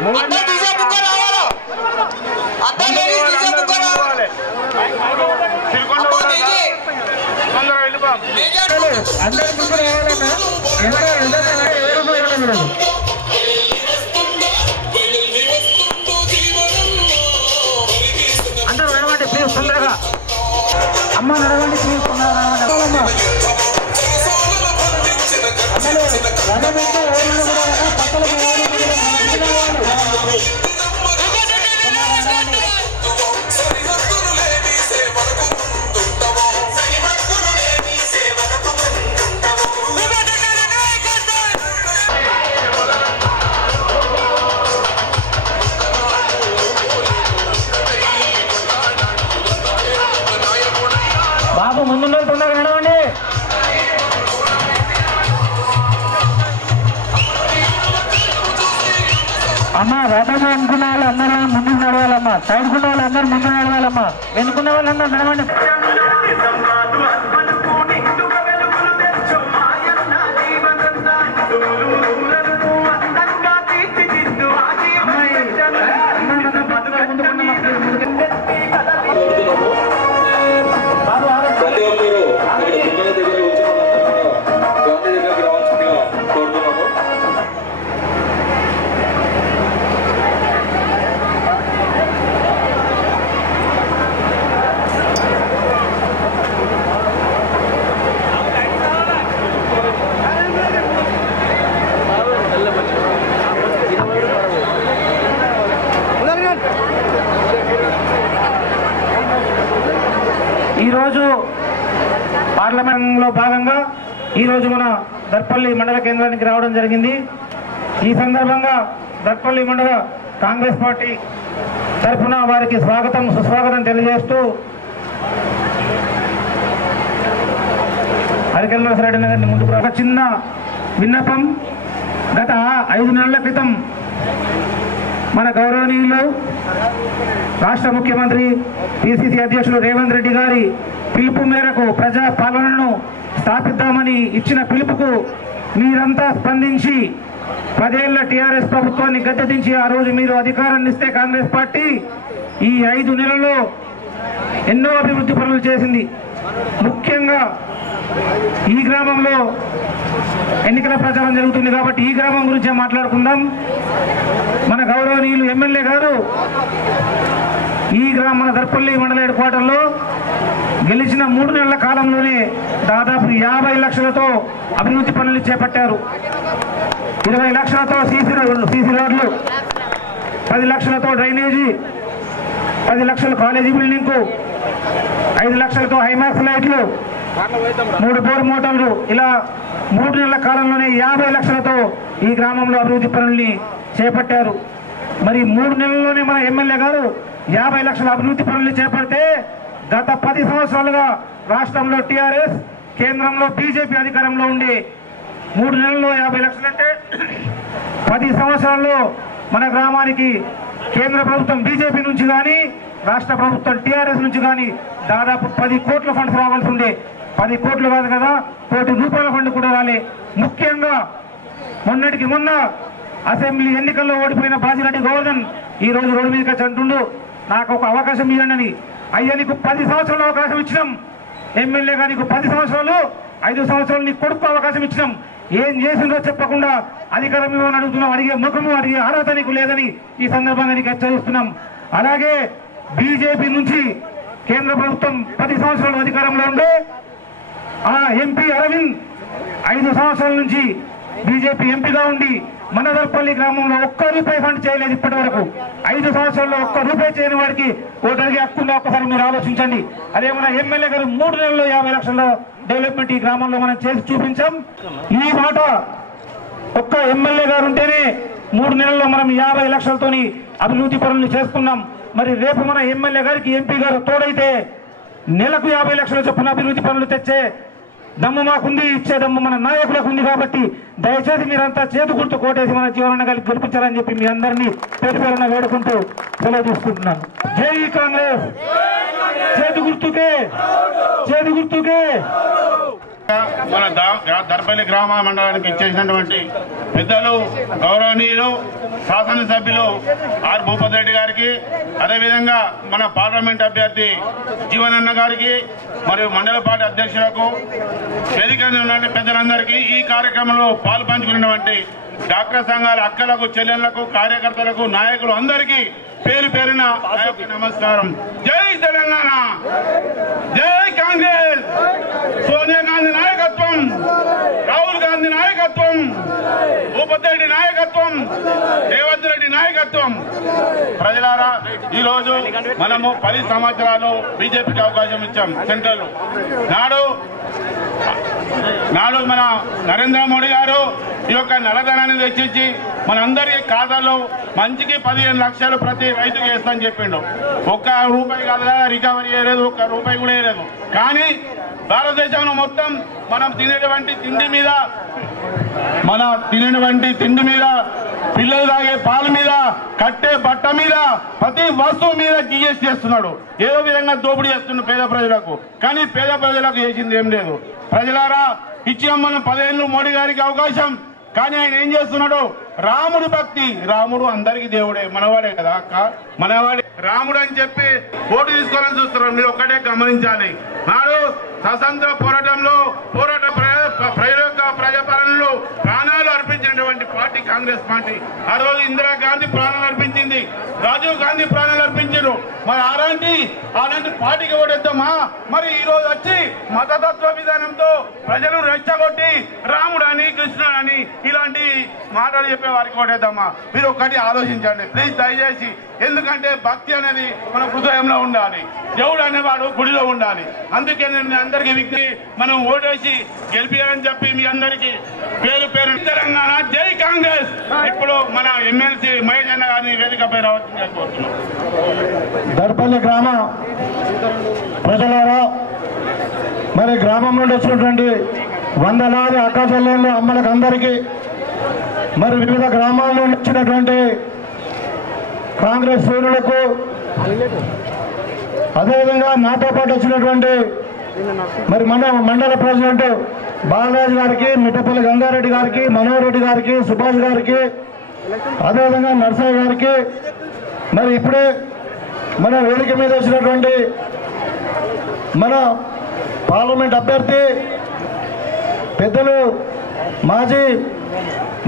అందరూ నడవండి ప్లీజ్ తొందరగా. అమ్మ నడవండి ప్లీజ్ తొందరగా. బాబు ముందు తొందరగా నడవండి. అమ్మ రథం అనుకున్న వాళ్ళు అందరూ ముందుకు నడవాలమ్మా. సైడ్కున్న వాళ్ళు అందరూ ముందు నడవాలమ్మా. వెనుకున్న వాళ్ళందరూ నడవండి. ఈరోజు పార్లమెంట్లో భాగంగా ఈరోజు మన దర్పల్లి మండల కేంద్రానికి రావడం జరిగింది. ఈ సందర్భంగా దర్పల్లి మండల కాంగ్రెస్ పార్టీ తరఫున వారికి స్వాగతం సుస్వాగతం తెలియజేస్తూ హరికేశ్వరరెడ్డి గారిని ముందుకు ఒక చిన్న విన్నపం. గత 5 నెలల క్రితం మన గౌరవనీయులు రాష్ట్ర ముఖ్యమంత్రి పిసిసి అధ్యక్షులు రేవంత్ రెడ్డి గారి పిలుపు మేరకు ప్రజా పాలనను స్థాపిద్దామని ఇచ్చిన పిలుపుకు మీరంతా స్పందించి 10 ఏళ్ల టీఆర్ఎస్ ప్రభుత్వాన్ని గద్దెదించి ఆ రోజు మీరు అధికారాన్ని ఇస్తే కాంగ్రెస్ పార్టీ ఈ 5 నెలల్లో ఎన్నో అభివృద్ధి పనులు చేసింది. ముఖ్యంగా ఈ గ్రామంలో ఎన్నికల ప్రచారం జరుగుతుంది కాబట్టి ఈ గ్రామం గురించే మాట్లాడుకుందాం. మన గౌరవనీయులు ఎమ్మెల్యే గారు ఈ మన దర్పల్లి మండల హెడ్ క్వార్టర్లో గెలిచిన 3 నెలల కాలంలోనే దాదాపు 50 లక్షలతో అభివృద్ధి పనులు చేపట్టారు. 20 లక్షలతో సీసీ రోడ్లు, 10 లక్షలతో డ్రైనేజీ, 10 లక్షలు కాలేజీ బిల్డింగ్కు, 5 లక్షలతో హైమాక్స్ లైట్లు, 3 బోర్ మోటార్లు, ఇలా 3 నెలల కాలంలోనే 50 లక్షలతో ఈ గ్రామంలో అభివృద్ధి పనుల్ని చేపట్టారు. మరి 3 నెలల్లోనే మన ఎమ్మెల్యే గారు 50 లక్షల అభివృద్ధి పనులు చేపడితే గత 10 సంవత్సరాలుగా రాష్ట్రంలో టీఆర్ఎస్, కేంద్రంలో బీజేపీ అధికారంలో ఉండి 3 నెలల్లో 50 లక్షలంటే 10 సంవత్సరాల్లో మన గ్రామానికి కేంద్ర ప్రభుత్వం బీజేపీ నుంచి కానీ రాష్ట్ర ప్రభుత్వం టీఆర్ఎస్ నుంచి కానీ దాదాపు 10 కోట్ల ఫండ్స్ రావాల్సి ఉండే. 10 కోట్లు కాదు కదా, ₹1 కోటి ఫండ్ కూడా రాలే. ముఖ్యంగా మొన్నటికి మొన్న అసెంబ్లీ ఎన్నికల్లో ఓడిపోయిన బాజిరెడ్డి గోవర్ధన్ ఈ రోజు రోడ్డు మీదకి వచ్చి అంటుండు, నాకు ఒక అవకాశం ఇవ్వండి అని. అయ్యా నీకు 10 సంవత్సరాలు అవకాశం ఇచ్చినాం, ఎమ్మెల్యేగా నీకు 10 సంవత్సరాలు, 5 సంవత్సరాలు నీ కొడుకు అవకాశం ఇచ్చినాం. ఏం చేసిందో చెప్పకుండా అధికారం ఇవ్వని అడుగుతున్నాం. అడిగే ముఖము, అడిగే అర్హత నీకు లేదని ఈ సందర్భంగా నీకు హెచ్చరిస్తున్నాం. అలాగే బీజేపీ నుంచి కేంద్ర ప్రభుత్వం 10 సంవత్సరాలు అధికారంలో ఉండే ఆ ఎంపీ అరవింద్ 5 సంవత్సరాల నుంచి బీజేపీ ఎంపీగా ఉండి మన దర్పల్లి గ్రామంలో ₹1 ఫండ్ చేయలేదు ఇప్పటి వరకు. 5 సంవత్సరాల్లో ₹1 చేయని వాడికి ఓటు అడిగే హక్కుందా? ఒక్కసారి మీరు ఆలోచించండి. అదే మన ఎమ్మెల్యే గారు 3 నెలల్లో 50 లక్షల డెవలప్మెంట్ ఈ గ్రామంలో మనం చేసి చూపించాం. ఈ మాట ఒక్క ఎమ్మెల్యే గారు ఉంటేనే 3 నెలల్లో మనం 50 లక్షలతోని అభివృద్ధి పనులు చేసుకున్నాం. మరి రేపు మన ఎమ్మెల్యే గారికి ఎంపీ గారు తోడైతే నెలకు 50 లక్షల చొప్పున అభివృద్ధి పనులు తెచ్చే దమ్ము మాకుంది, ఇచ్చే దమ్ము మన నాయకులకు ఉంది. కాబట్టి దయచేసి మీరంతా చేతు గుర్తు కోటేసి మన జీవనాన్ని కలిపి గెలిపించాలని చెప్పి మీ అందరినీ పేరు పేరున వేడుకుంటూ సెలవు తీసుకుంటున్నాను. జై కాంగ్రెస్, చేతు గుర్తుకే, చేతు గుర్తుకే. మన దర్పల్లి గ్రామ మండలానికి ఇచ్చేసినటువంటి పెద్దలు గౌరవనీయులు శాసనసభ్యులు ఆర్ భూపతి రెడ్డి గారికి, అదేవిధంగా మన పార్లమెంట్ అభ్యర్థి జీవనన్న గారికి మరియు మండల పార్టీ అధ్యక్షులకు, వేదిక ఉన్న పెద్దలందరికీ, ఈ కార్యక్రమంలో పాల్పంచుకున్నటువంటి డాక్టర్ సంఘాల అక్కలకు, చెల్లెళ్లకు, కార్యకర్తలకు, నాయకులు అందరికీ పేరు పేరున నమస్కారం. జై తెలంగాణ, జై కాంగ్రెస్, సోనియా గాంధీ నాయకత్వం, రాహుల్ గాంధీ నాయకత్వం, భూపతి రెడ్డి నాయకత్వం, రేవంత్ రెడ్డి నాయకత్వం. ప్రజలారా, ఈ రోజు మనము 10 సంవత్సరాలు బీజేపీకి అవకాశం ఇచ్చాం సెంట్రల్. నాడు మన నరేంద్ర మోడీ గారు ఈ యొక్క నల్లధనాన్ని తెచ్చించి మనందరి ఖాతాలో మంచికి 15 లక్షలు ప్రతి రైతుకి వేస్తామని చెప్పిండు. ఒక్క రూపాయి కాదు కదా రికవరీ చేయలేదు, ఒక్క రూపాయి కూడా వేయలేదు. కానీ భారతదేశంలో మొత్తం మనం తినేటువంటి తిండి మీద, పిల్లలు తాగే పాల మీద, కట్టే బట్ట మీద, ప్రతి వస్తువు మీద జీఎస్టీ చేస్తున్నాడు. ఏదో విధంగా దోపిడీ చేస్తున్నాడు పేద ప్రజలకు. కానీ పేద ప్రజలకు చేసింది ఏం లేదు. ప్రజలారా, ఇచ్చిన మనం 10 ఏళ్ళు మోడీ గారికి అవకాశం. కానీ ఆయన ఏం చేస్తున్నాడు? రాముడి భక్తి. రాముడు అందరికీ దేవుడే, మనవాడే కదా అక్క, మనవాడే రాముడు అని చెప్పి ఓటు తీసుకోవాలని చూస్తున్నారు. మీరు ఒక్కటే గమనించాలి. నాడు స్వతంత్ర పోరాటంలో ప్రజాపాలనలో ప్రాణాలు అర్పించినటువంటి పార్టీ కాంగ్రెస్ పార్టీ. ఆ రోజు ఇందిరాగాంధీ ప్రాణాలు అర్పించింది, రాజీవ్ గాంధీ ప్రాణాలు అర్పించారు. మరి అలాంటి పార్టీకి ఓటేద్దామా? మరి ఈ రోజు వచ్చి మతతత్వ విధానంతో ప్రజలు రెచ్చగొట్టి రాముడని, కృష్ణుడని ఇలాంటి మాటలు చెప్పే వారికి ఓటేద్దామా? మీరు ఒక్కటి ఆలోచించండి ప్లీజ్, దయచేసి. ఎందుకంటే భక్తి అనేది మన హృదయంలో ఉండాలి, దేవుడు అనేవాడు గుడిలో ఉండాలి. అందుకే నేను అందరికీ విజ్ఞప్తి, మనం ఓటేసి గెలిపియాలని చెప్పి మీ అందరికీ పేరు పేరు తెలంగాణ, జై కాంగ్రెస్. ఇప్పుడు మన ఎమ్మెల్సీ మహేష్ అన్న గారిని వేదికపై రావాల్సిందిగా కోరుతున్నాం. దర్పల్లి గ్రామ ప్రజలారా, మరి గ్రామం నుండి వచ్చినటువంటి వందలాది అక్క చెల్లెళ్ళు, అమ్మలకు అందరికీ, మరి వివిధ గ్రామాల నుండి వచ్చినటువంటి కాంగ్రెస్ శ్రేణులకు, అదేవిధంగా నాతో పాటు వచ్చినటువంటి మరి మండల ప్రెసిడెంట్ బాలరాజు గారికి, మిట్టపల్లి గంగారెడ్డి గారికి, మనోహర్ రెడ్డి గారికి, సుభాష్ గారికి, అదేవిధంగా నర్సయ్య గారికి, మరి ఇప్పుడే మన వేదిక మీద వచ్చినటువంటి మన పార్లమెంట్ అభ్యర్థి పెద్దలు మాజీ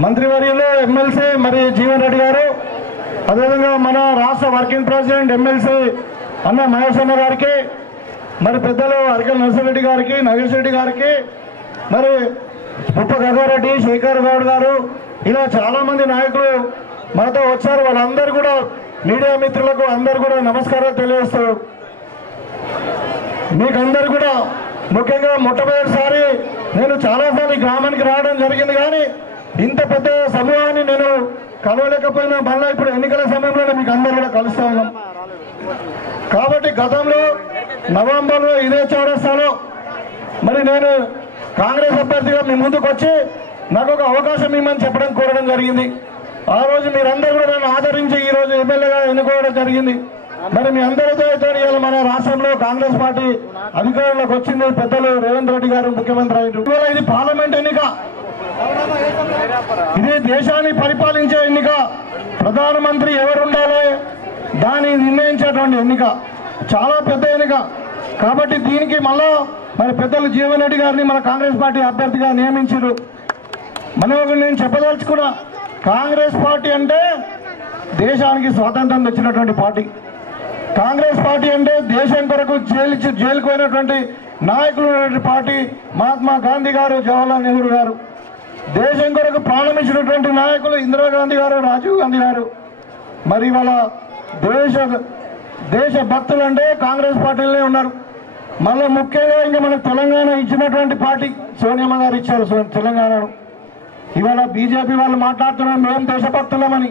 మంత్రివర్యులు ఎమ్మెల్సీ మరి జీవన్ రెడ్డి గారు, అదేవిధంగా మన రాష్ట్ర వర్కింగ్ ప్రెసిడెంట్ ఎమ్మెల్సీ అన్న మహేష్ అన్న గారికి, మరి పెద్దలు అరకల్ నరసింహరెడ్డి గారికి, నగేష్ రెడ్డి గారికి, మరి పుప్ప గంగారెడ్డి, శేఖర్ గౌడ్ గారు, ఇలా చాలా మంది నాయకులు మనతో వచ్చారు. వాళ్ళందరూ కూడా మీడియా మిత్రులకు అందరూ కూడా నమస్కారాలు తెలియజేస్తారు. మీకందరూ కూడా ముఖ్యంగా మొట్టమొదటిసారి నేను చాలాసార్లు గ్రామానికి రావడం జరిగింది. కానీ ఇంత పెద్ద సమూహాన్ని నేను కలవలేకపోయినా మళ్ళీ ఇప్పుడు ఎన్నికల సమయంలో మీకు అందరూ కూడా కలుస్తా ఉన్నాం. కాబట్టి గతంలో నవంబర్లో ఇదే చౌరస్తాలో మరి నేను కాంగ్రెస్ అభ్యర్థిగా మీ ముందుకు వచ్చి నాకు ఒక అవకాశం ఇవ్వమని చెప్పడం కోరడం జరిగింది. ఆ రోజు మీరందరూ కూడా నన్ను ఆదరించి ఈ రోజు ఎమ్మెల్యేగా ఎన్నుకోవడం జరిగింది. మరి మీ అందరితో ఇవాళ మన రాష్ట్రంలో కాంగ్రెస్ పార్టీ అధికారంలోకి వచ్చింది. పెద్దలు రేవంత్ రెడ్డి గారు ముఖ్యమంత్రి అయ్యారు. ఇవాళ ఇది పార్లమెంట్ ఎన్నిక, ఇది దేశాన్ని పరిపాలించే ఎన్నిక. ప్రధానమంత్రి ఎవరు ఉండాలి దాన్ని నిర్ణయించేటువంటి ఎన్నిక, చాలా పెద్ద ఎన్నిక. కాబట్టి దీనికి మళ్ళా మరి పెద్దలు జీవన్ రెడ్డి గారిని మన కాంగ్రెస్ పార్టీ అభ్యర్థిగా నియమించారు. నేను చెప్పదలుచుకున్నా, కాంగ్రెస్ పార్టీ అంటే దేశానికి స్వాతంత్రం తెచ్చినటువంటి పార్టీ. కాంగ్రెస్ పార్టీ అంటే దేశం కొరకు జైలుకు పోయినటువంటి నాయకులు పార్టీ. మహాత్మా గాంధీ గారు, జవహర్లాల్ నెహ్రూ గారు, దేశం కొరకు ప్రారంభించినటువంటి నాయకులు ఇందిరాగాంధీ గారు, రాజీవ్ గాంధీ గారు. మరి ఇవాళ దేశ భక్తులు అంటే కాంగ్రెస్ పార్టీలోనే ఉన్నారు. మళ్ళీ ముఖ్యంగా ఇంకా మనకు తెలంగాణ ఇచ్చినటువంటి పార్టీ సోనియమ్మ గారు ఇచ్చారు తెలంగాణను. ఇవాళ బీజేపీ వాళ్ళు మాట్లాడుతున్నారు మేము దేశభక్తులమని.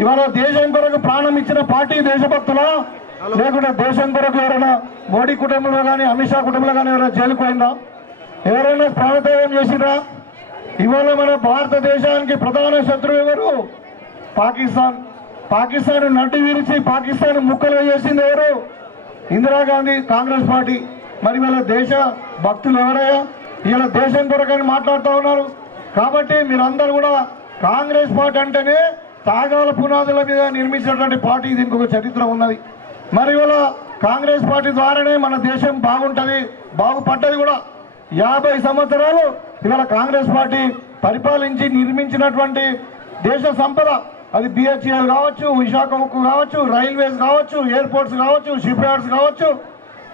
ఇవాళ దేశం కొరకు ప్రాణం ఇచ్చిన పార్టీ దేశభక్తులా, లేకుంటే దేశం కొరకు ఎవరైనా మోడీ కుటుంబంలో కానీ అమిత్ షా కుటుంబంలో కానీ ఎవరైనా జైలుకు పోయిందా, ఎవరైనా ప్రాణత్యాగం చేసిరా? ఇవాళ మన భారతదేశానికి ప్రధాన శత్రువు ఎవరు? పాకిస్తాన్ నడ్డి విరిచి పాకిస్తాన్ ముక్కలు చేసింది ఎవరు? ఇందిరాగాంధీ, కాంగ్రెస్ పార్టీ. మరి వాళ్ళ దేశ భక్తులు ఎవరయ్యా? ఇలా దేశం కొరకని మాట్లాడుతూ ఉన్నారు. కాబట్టి మీరందరూ కూడా కాంగ్రెస్ పార్టీ అంటేనే త్యాగాల పునాదుల మీద నిర్మించినటువంటి పార్టీ, ఇది ఇంకొక చరిత్ర ఉన్నది. మరి ఇవాళ కాంగ్రెస్ పార్టీ ద్వారానే మన దేశం బాగుంటుంది, బాగుపడ్డది కూడా. 50 సంవత్సరాలు ఇవాళ కాంగ్రెస్ పార్టీ పరిపాలించి నిర్మించినటువంటి దేశ సంపద, అది BHEL కావచ్చు, విశాఖ ఉక్కు కావచ్చు, రైల్వేస్ కావచ్చు, ఎయిర్పోర్ట్స్ కావచ్చు, షిప్ యార్డ్స్ కావచ్చు,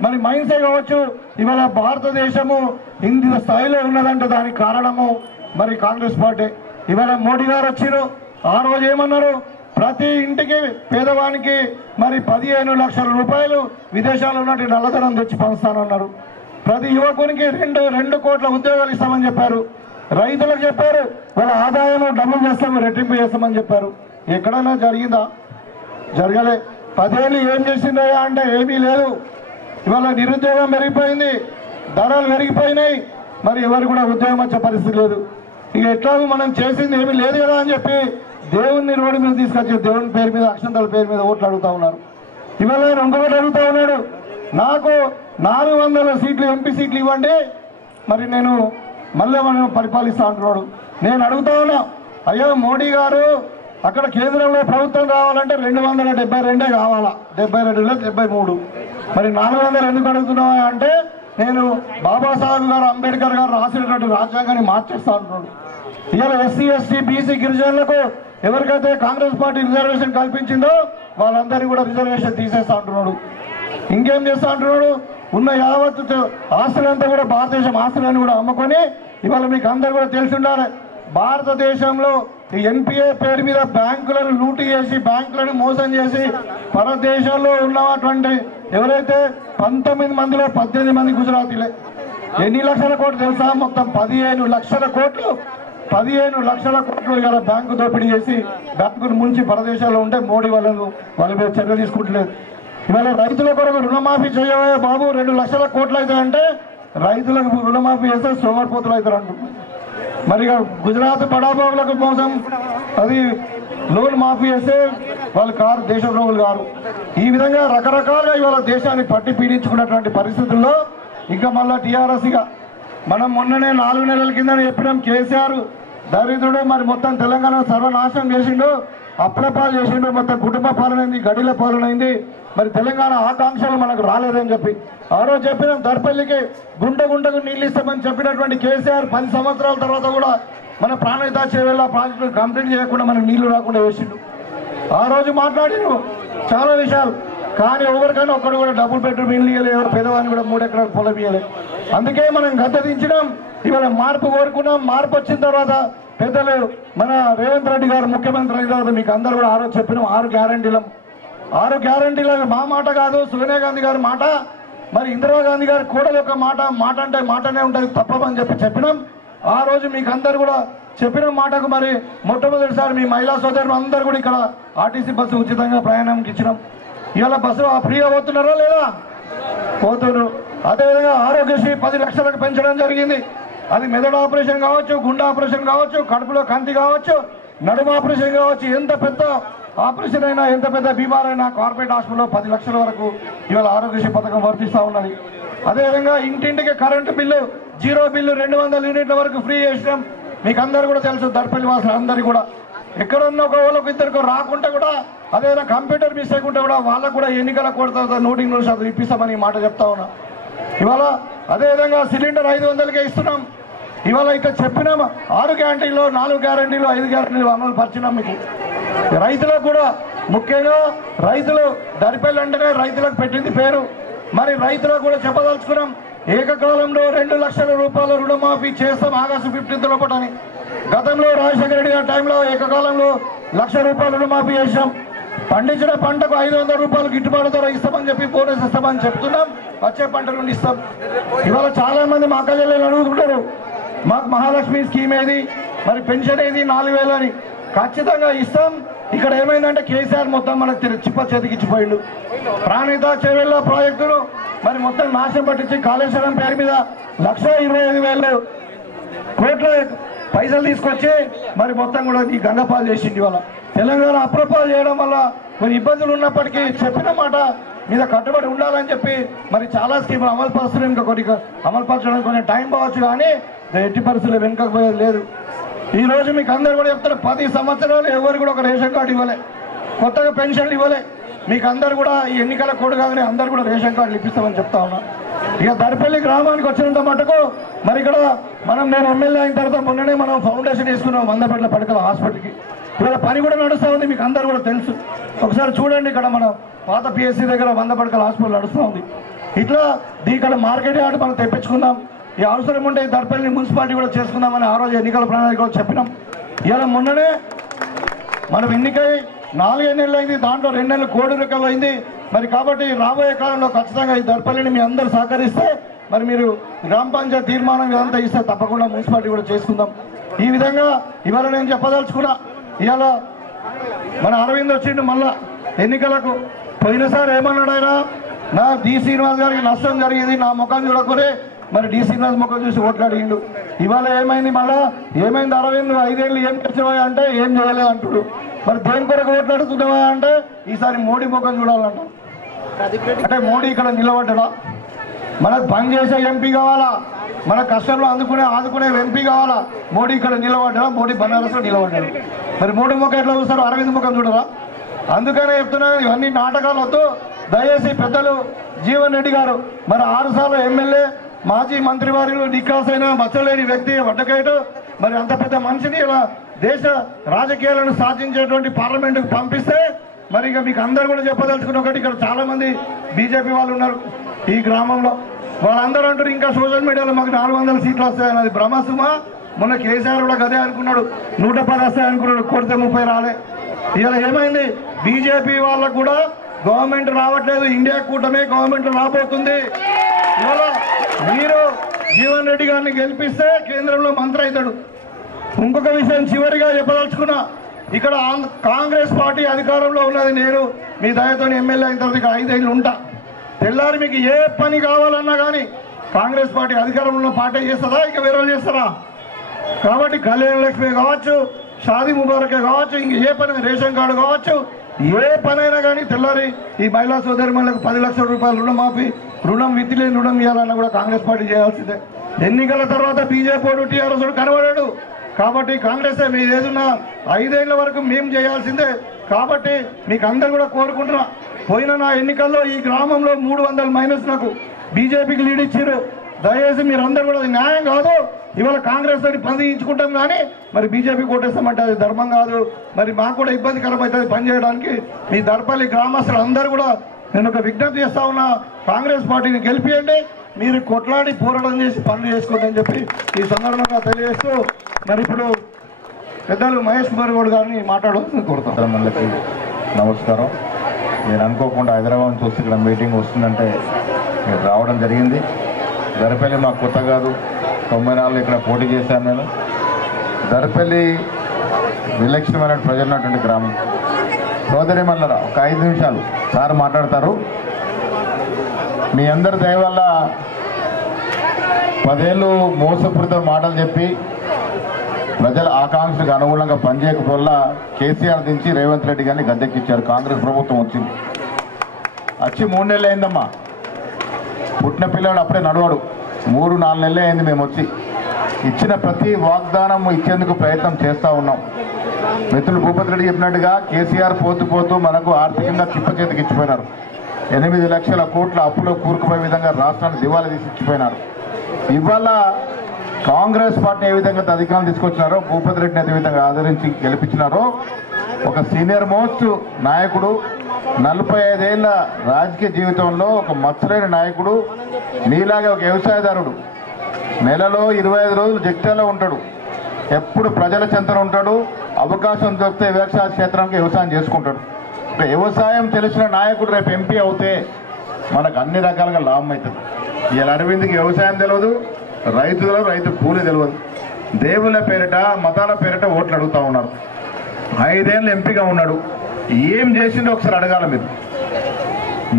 మరి మైన్సే కావచ్చు. ఇవాళ భారతదేశము ఇంత స్థాయిలో ఉన్నదంటే దానికి కారణము మరి కాంగ్రెస్ పార్టీ. ఇవాళ మోడీ గారు వచ్చారు, ఆ రోజు ఏమన్నారు, ప్రతి ఇంటికి పేదవానికి మరి 15 లక్షల రూపాయలు విదేశాల్లో ఉన్నట్టు నల్లధనం తెచ్చి పంచుతానన్నారు. ప్రతి యువకునికి 2 కోట్ల ఉద్యోగాలు ఇస్తామని చెప్పారు. రైతులకు చెప్పారు, వాళ్ళ ఆదాయం డబుల్ చేస్తాము, రెట్టింపు చేస్తామని చెప్పారు. ఎక్కడైనా జరిగిందా? జరగలే. 10 ఏళ్ళు ఏం చేసిందయ్యా అంటే ఏమీ లేదు. ఇవాళ నిరుద్యోగం పెరిగిపోయింది, ధరలు పెరిగిపోయినాయి, మరి ఎవరు కూడా ఉద్యోగం వచ్చే పరిస్థితి లేదు. ఇక ఎట్లాగో మనం చేసింది ఏమీ లేదు కదా అని చెప్పి దేవుణ్ణి రోడ్డు మీద తీసుకొచ్చి దేవుని పేరు మీద, అక్షంతల పేరు మీద ఓట్లు అడుగుతా ఉన్నారు. ఇవాళ ఇంకొకటి అడుగుతా ఉన్నాడు, నాకు 400 సీట్లు ఎంపీ సీట్లు ఇవ్వండి, మరి నేను మళ్ళీ మనం పరిపాలిస్తా అంటున్నాడు. నేను అడుగుతా ఉన్నా, అయ్యో మోడీ గారు అక్కడ కేంద్రంలో ప్రభుత్వం రావాలంటే 272 కావాలా, 72 73. మరి 400 ఎందుకు అడుగుతున్నావా అంటే నేను బాబాసాహెబ్ గారు అంబేద్కర్ గారు రాసినటువంటి రాజ్యాంగాన్ని మార్చేస్తా అంటున్నాడు. ఇవాళ SC ST BC గిరిజనులకు ఎవరికైతే కాంగ్రెస్ పార్టీ రిజర్వేషన్ కల్పించిందో వాళ్ళందరినీ కూడా రిజర్వేషన్ తీసేస్తా అంటున్నాడు. ఇంకేం చేస్తా అంటున్నాడు, ఉన్న యావత్తు ఆస్తులంతా కూడా భారతదేశం ఆస్తులను కూడా అమ్ముకొని, ఇవాళ మీకు అందరూ కూడా తెలిసి ఉండాలి, భారతదేశంలో NPA పేరు మీద బ్యాంకులను లూటీ చేసి, బ్యాంకులను మోసం చేసి, పరదేశాల్లో ఉన్నటువంటి ఎవరైతే 19 మందిలో 18 మంది గుజరాతీలే. ఎన్ని లక్షల కోట్లు తెలుసా? మొత్తం 15 లక్షల కోట్లు. 15 లక్షల కోట్లు ఇవాళ బ్యాంకు దోపిడీ చేసి బ్యాంకును ముంచి పరదేశాల్లో ఉంటే మోడీ వాళ్ళ మీద చర్య తీసుకుంటలేదు. ఇవాళ రైతుల కొరకు రుణమాఫీ చేయబోయే బాబు 2 లక్షల కోట్లు అవుతాయంటే రైతులకు రుణమాఫీ చేస్తే సోమరిపోతులు అవుతారు అంటున్నారు. మరి గుజరాత్ బడాబాబులకు మోసం, అది లోన్ మాఫీ చేస్తే వాళ్ళు కారు, దేశ ద్రోహులు కారు. ఈ విధంగా రకరకాలుగా ఇవాళ దేశాన్ని పట్టి పీడించుకున్నటువంటి పరిస్థితుల్లో ఇంకా మళ్ళా TRS ఇక మనం మొన్ననే 4 నెలల కింద చెప్పినాం, కేసీఆర్ దరిద్రుడు, మరి మొత్తం తెలంగాణ సర్వనాశనం చేసిండు, అప్రపాలు చేసిండు, మొత్తం కుటుంబ పాలనైంది, గడిల పాలనైంది, మరి తెలంగాణ ఆకాంక్షలు మనకు రాలేదని చెప్పి ఆ రోజు చెప్పినాం. దర్పల్లికి గుంటకు నీళ్ళు ఇస్తామని చెప్పినటువంటి కేసీఆర్ 10 సంవత్సరాల తర్వాత కూడా మన ప్రాణహిత చేవేళ్ళ ప్రాజెక్టు కంప్లీట్ చేయకుండా మనకు నీళ్లు రాకుండా వేసిండు. ఆ రోజు మాట్లాడిను చాలా విషయాలు, కానీ ఎవరికైనా ఒక్కడు కూడా డబుల్ బెడ్రూమ్ ఇల్లు ఇవ్వలేదు, ఎవరు పేదవాడిని కూడా 3 ఎకరాల పొలం ఇవ్వలేదు. అందుకే మనం గద్దెదించడం, ఇవాళ మార్పు కోరుకున్నాం. మార్పు వచ్చిన తర్వాత పెద్దలు మన రేవంత్ రెడ్డి గారు ముఖ్యమంత్రి అయిన తర్వాత మీకు అందరూ కూడా ఆ రోజు చెప్పినాం 6 గ్యారంటీల మా మాట కాదు, సోనియా గాంధీ గారి మాట, మరి ఇందిరాగాంధీ గారి కోడలు యొక్క మాట అంటే మాటనే ఉంటుంది తప్పమని చెప్పినాం. ఆ రోజు మీకు అందరు కూడా చెప్పిన మాటకు మరి మొట్టమొదటిసారి మీ మహిళా సోదరులు అందరూ కూడా ఇక్కడ RTC బస్సు ఉచితంగా ప్రయాణంకి ఇచ్చినాం. ఇవాళ బస్సు ఫ్రీగా పోతున్నారా లేదా? పోతున్నారు. అదేవిధంగా ఆరోగ్యశ్రీ 10 లక్షలకు పెంచడం జరిగింది. అది మెదడు ఆపరేషన్ కావచ్చు, గుండె ఆపరేషన్ కావచ్చు, కడుపులో కంతి కావచ్చు, నడుము ఆపరేషన్ కావచ్చు, ఎంత పెద్ద ఆపరేషన్ అయినా, ఎంత పెద్ద బీమార్ అయినా కార్పొరేట్ హాస్పిటల్లో 10 లక్షల వరకు ఇవాళ ఆరోగ్యశ్రీ పథకం వర్తిస్తూ ఉన్నది. అదేవిధంగా ఇంటింటికి కరెంటు బిల్లు 0 బిల్లు 200 యూనిట్ల వరకు ఫ్రీ చేసినాం. మీకు అందరూ కూడా తెలుసు, దర్పల్లి వాసులు అందరికీ కూడా ఎక్కడున్న ఒకళ్ళకు ఇద్దరికి రాకుంటే కూడా, అదేవిధంగా కంప్యూటర్ మిస్ అయ్యకుంటే కూడా వాళ్ళకు కూడా ఎన్నికల కోడ్ 100% ఇప్పిస్తామని మాట చెప్తా ఉన్నా. ఇవాళ అదేవిధంగా సిలిండర్ 500కే ఇస్తున్నాం. ఇవాళ ఇక్కడ చెప్పినాం 6 గ్యారంటీలు, 4 గ్యారంటీలు, 5 గ్యారంటీలు అమలు పరిచినాం. మీకు రైతులకు కూడా ముఖ్యంగా రైతులు, దరిపల్లి అంటేనే రైతులకు పెట్టింది పేరు, మరి రైతులకు కూడా చెప్పదలుచుకున్నాం, ఏకకాలంలో 2 లక్షల రూపాయల రుణమాఫీ చేస్తాం ఆగస్టు 15 లోపటని. గతంలో రాజశేఖర రెడ్డి గారి టైంలో ఏకకాలంలో 1 లక్ష రూపాయల రుణమాఫీ చేసాం. పండించిన పంటకు 500 రూపాయలు గిట్టుబాటు ధర ఇస్తామని చెప్పి బోనస్ ఇస్తామని చెప్తున్నాం. వచ్చే పంట నుండి ఇస్తాం. ఇవాళ చాలా మంది మా అక్కజల్లు అడుగుతుంటారు, మాకు మహాలక్ష్మి స్కీమ్ ఏది, మరి పెన్షన్ ఏది 4000 అని. ఖచ్చితంగా ఇస్తాం. ఇక్కడ ఏమైందంటే కేసీఆర్ మొత్తం మనకు చిప్ప చేతికిచ్చిపోయిండు. ప్రాణహిత చేవేళ్ళ ప్రాజెక్టును మరి మొత్తం నాశనం పట్టించి కాళేశ్వరం పేరు మీద 1,25,000 కోట్ల పైసలు తీసుకొచ్చి మరి మొత్తం కూడా ఈ గంగపాలు చేసింది. ఇవాళ తెలంగాణ అప్రూవల్ చేయడం వల్ల కొన్ని ఇబ్బందులు ఉన్నప్పటికీ చెప్పిన మాట మీద కట్టుబడి ఉండాలని చెప్పి మరి చాలా స్కీములు అమలు పరుస్తున్నాం. ఇంకా కొన్ని అమలు పరచడానికి కొంచెం టైం కావచ్చు, కానీ ఎట్టి పరిస్థితులు వెనుకపోయేది లేదు. ఈ రోజు మీకు అందరు కూడా చెప్తారు, 10 సంవత్సరాలు ఎవరు కూడా ఒక రేషన్ కార్డు ఇవ్వలే, కొత్తగా పెన్షన్లు ఇవ్వలే. మీకు అందరు కూడా ఈ ఎన్నికల కోడ్ కాగానే అందరు కూడా రేషన్ కార్డులు ఇప్పిస్తామని చెప్తా ఉన్నా. ఇక దర్పల్లి గ్రామానికి వచ్చినంత మటుకు మరి ఇక్కడ నేను ఎమ్మెల్యే అయిన తర్వాత మొన్ననే మనం ఫౌండేషన్ వేసుకున్నాం 100 బెడ్ల పడకల హాస్పిటల్కి. ఇవాళ పని కూడా నడుస్తూ ఉంది, మీకు అందరు కూడా తెలుసు. ఒకసారి చూడండి, ఇక్కడ మన పాత పిఎస్సి దగ్గర 100 పడకల హాస్పిటల్ నడుస్తూ ఉంది. ఇట్లా ఇక్కడ మార్కెట్ యార్డ్ మనం తెప్పించుకుందాం, ఈ అవసరం ఉంటే దర్పల్లి మున్సిపాలిటీ కూడా చేసుకుందామని ఆ రోజు ఎన్నికల ప్రణాళిక కూడా చెప్పినాం. ఇలా మొన్ననే మనం ఎన్నికై 4 నెలలు అయింది, దాంట్లో 2 నెలలు కోడి రూపాయలు అయింది. మరి కాబట్టి రాబోయే కాలంలో ఖచ్చితంగా ఈ దర్పల్లిని మీ అందరూ సహకరిస్తే మరి మీరు గ్రామ పంచాయతీ తీర్మానం ఇదంతా ఇస్తే తప్పకుండా మున్సిపాలిటీ కూడా చేసుకుందాం. ఈ విధంగా ఇవాళ నేను చెప్పదలుచుకున్నా. ఇవాళ మన అరవింద్ వచ్చిండు మళ్ళా ఎన్నికలకు. పోయినసారి ఏమన్నాడు ఆయన, నా డి శ్రీనివాస్ గారికి నష్టం జరిగింది, నా ముఖం చూడకూరే మరి డి శ్రీనివాస్ ముఖం చూసి ఓట్లాడిండు. ఇవాళ ఏమైంది, మళ్ళా ఏమైంది అరవింద్ 5 ఏళ్ళు ఏం చేసినవా అంటే ఏం చేయలేదు అంటుడు. మరి దేని కొరకు ఓట్లాడుతున్నావా అంటే ఈసారి మోడీ ముఖం చూడాలంట. అంటే మోడీ ఇక్కడ నిలబడ్డా, మనకు పని చేసే ఎంపీ కావాలా, మన కష్టంలో ఆదుకునే ఎంపీ కావాలా. మోడీ ఇక్కడ నిలబడ్డా, మోడీ బనారస్లో నిలబడ్డాడు. మరి మోడీ ముఖం ఎట్లా చూస్తారు, అరవింద్ ముఖం చూడరా? అందుకనే చెప్తున్నా, ఇవన్నీ నాటకాలు వద్దు. దయచేసి పెద్దలు జీవన్ రెడ్డి గారు మరి 6 సార్లు ఎమ్మెల్యే, మాజీ మంత్రివారిలో నికాసైన మచ్చలేని వ్యక్తి వడ్డకేటు, మరి అంత పెద్ద మనిషిని ఇలా దేశ రాజకీయాలను సాధించేటువంటి పార్లమెంటుకు పంపిస్తే మరి ఇక మీకు అందరు కూడా చెప్పదలుచుకున్న ఒకటి, ఇక్కడ చాలా మంది బీజేపీ వాళ్ళు ఉన్నారు ఈ గ్రామంలో. వాళ్ళందరూ అంటారు ఇంకా సోషల్ మీడియాలో మాకు 400 సీట్లు వస్తాయని. అది బ్రహ్మసుమ. మొన్న కేసీఆర్ కూడా గదే అనుకున్నాడు, 110 వస్తాయనుకున్నాడు, కొడితే 30 రాలే. ఇలా ఏమైంది, బీజేపీ వాళ్ళకు కూడా గవర్నమెంట్ రావట్లేదు, ఇండియా కూటమే గవర్నమెంట్ రాబోతుంది. ఇవాళ మీరు జీవన్ రెడ్డి గారిని గెలిపిస్తే కేంద్రంలో మంత్రి అవుతాడు. ఇంకొక విషయం చివరిగా చెప్పదలుచుకున్నా, ఇక్కడ కాంగ్రెస్ పార్టీ అధికారంలో ఉన్నది. నేను మీ దయతో ఎమ్మెల్యే అయిన తర్వాత ఇక్కడ 5 ఏళ్ళు ఉంటా. తెల్లారి మీకు ఏ పని కావాలన్నా కానీ కాంగ్రెస్ పార్టీ అధికారంలో పార్టీ చేస్తుందా, ఇక వేరే చేస్తారా? కాబట్టి కళ్యాణ లక్ష్మి కావచ్చు, షాదీ ముబారకే కావచ్చు, ఇంక ఏ పని, రేషన్ కార్డు కావచ్చు, ఏ పనైనా కానీ తెల్లారి ఈ మహిళా సోదరిమణులకు 10 లక్షల రూపాయలు రుణమాఫీ, రుణం విత్తిలేని రుణం ఇవ్వాలన్నా కూడా కాంగ్రెస్ పార్టీ చేయాల్సిందే. ఎన్నికల తర్వాత బీజేపీ టీఆర్ఎస్ కనబడాడు. కాబట్టి కాంగ్రెస్ మీరు ఏదన్నా 5 ఏళ్ల వరకు మేము చేయాల్సిందే. కాబట్టి మీకు అందరు కూడా కోరుకుంటున్నా, పోయిన నా ఎన్నికల్లో ఈ గ్రామంలో 300 మైనస్ నాకు బీజేపీకి లీడ్ ఇచ్చారు. దయచేసి మీరందరూ కూడా అది న్యాయం కాదు. ఇవాళ కాంగ్రెస్ తోటి పనిచేయించుకుంటాం, కానీ మరి బీజేపీ కోటేస్తామంటే అది ధర్మం కాదు. మరి మాకు కూడా ఇబ్బందికరం అవుతుంది పని చేయడానికి. మీ దర్పల్లి గ్రామస్తులు అందరూ కూడా నేను ఒక విజ్ఞప్తి చేస్తా ఉన్నా, కాంగ్రెస్ పార్టీని గెలిపియండి, మీరు కొట్లాడి పోరాటం చేసి పనులు చేసుకోండి చెప్పి ఈ సందర్భంగా తెలియజేస్తూ మరి ఇప్పుడు పెద్దలు మహేష్ కుమార్ గౌడ్ గారిని మాట్లాడాల్సింది కోరుతాం. మనకి నమస్కారం. నేను అనుకోకుండా హైదరాబాద్ నుంచి వస్తే ఇక్కడ మీటింగ్ వస్తుందంటే మీరు రావడం జరిగింది. దర్పల్లి మాకు కొత్త కాదు, 94 ఇక్కడ పోటీ చేశాను నేను. దర్పల్లి విలక్షణమైన ప్రజలు ఉన్నటువంటి గ్రామం. సోదరి మల్లరా ఒక 5 నిమిషాలు సార్ మాట్లాడతారు. మీ అందరి దయ వల్ల 10 ఏళ్ళు మోసపూరిత మాటలు చెప్పి ప్రజల ఆకాంక్షకు అనుగుణంగా పనిచేయకపోవల్ల కేసీఆర్ దించి రేవంత్ రెడ్డి గారిని గద్దెక్కిచ్చారు. కాంగ్రెస్ ప్రభుత్వం వచ్చి 3 నెలలు అయిందమ్మా. పుట్టిన పిల్లాడు అప్పుడే నడవాడు. 3-4 నెలలే అయింది మేము వచ్చి. ఇచ్చిన ప్రతి వాగ్దానం ఇచ్చేందుకు ప్రయత్నం చేస్తూ ఉన్నాం. మిత్రులు భూపతి రెడ్డి చెప్పినట్టుగా కేసీఆర్ పోతూ మనకు ఆర్థికంగా చిప్పచేతికి ఇచ్చిపోయినారు. 8 లక్షల కోట్ల అప్పులో కూరుకుపోయే విధంగా రాష్ట్రాన్ని దివాలా తీసి ఇచ్చిపోయినారు. ఇవాళ కాంగ్రెస్ పార్టీ ఏ విధంగా అధికారం తీసుకొచ్చినారో, భూపతి రెడ్డిని అదే విధంగా ఆదరించి గెలిపించినారో, ఒక సీనియర్ మోస్ట్ నాయకుడు, 45 ఏళ్ల రాజకీయ జీవితంలో ఒక మచ్చలేని నాయకుడు, నీలాగే ఒక వ్యవసాయదారుడు, నెలలో 25 రోజులు జగిత్యాలలో ఉంటాడు, ఎప్పుడు ప్రజల చెంతన ఉంటాడు, అవకాశం దొరికితే వ్యవసాయ క్షేత్రానికి వ్యవసాయం చేసుకుంటాడు. వ్యవసాయం తెలిసిన నాయకుడు రేపు ఎంపీ అవుతే మనకు అన్ని రకాలుగా లాభం అవుతుంది. ఇలా అరవింద్కి వ్యవసాయం తెలియదు, రైతు కూలి తెలియదు. దేవుళ్ళ పేరిట మతాల పేరిట ఓట్లు అడుగుతూ ఉన్నారు. 5 ఏళ్ళు ఎంపీగా ఉన్నాడు, ఏం చేసిండో ఒకసారి అడగాల మీరు.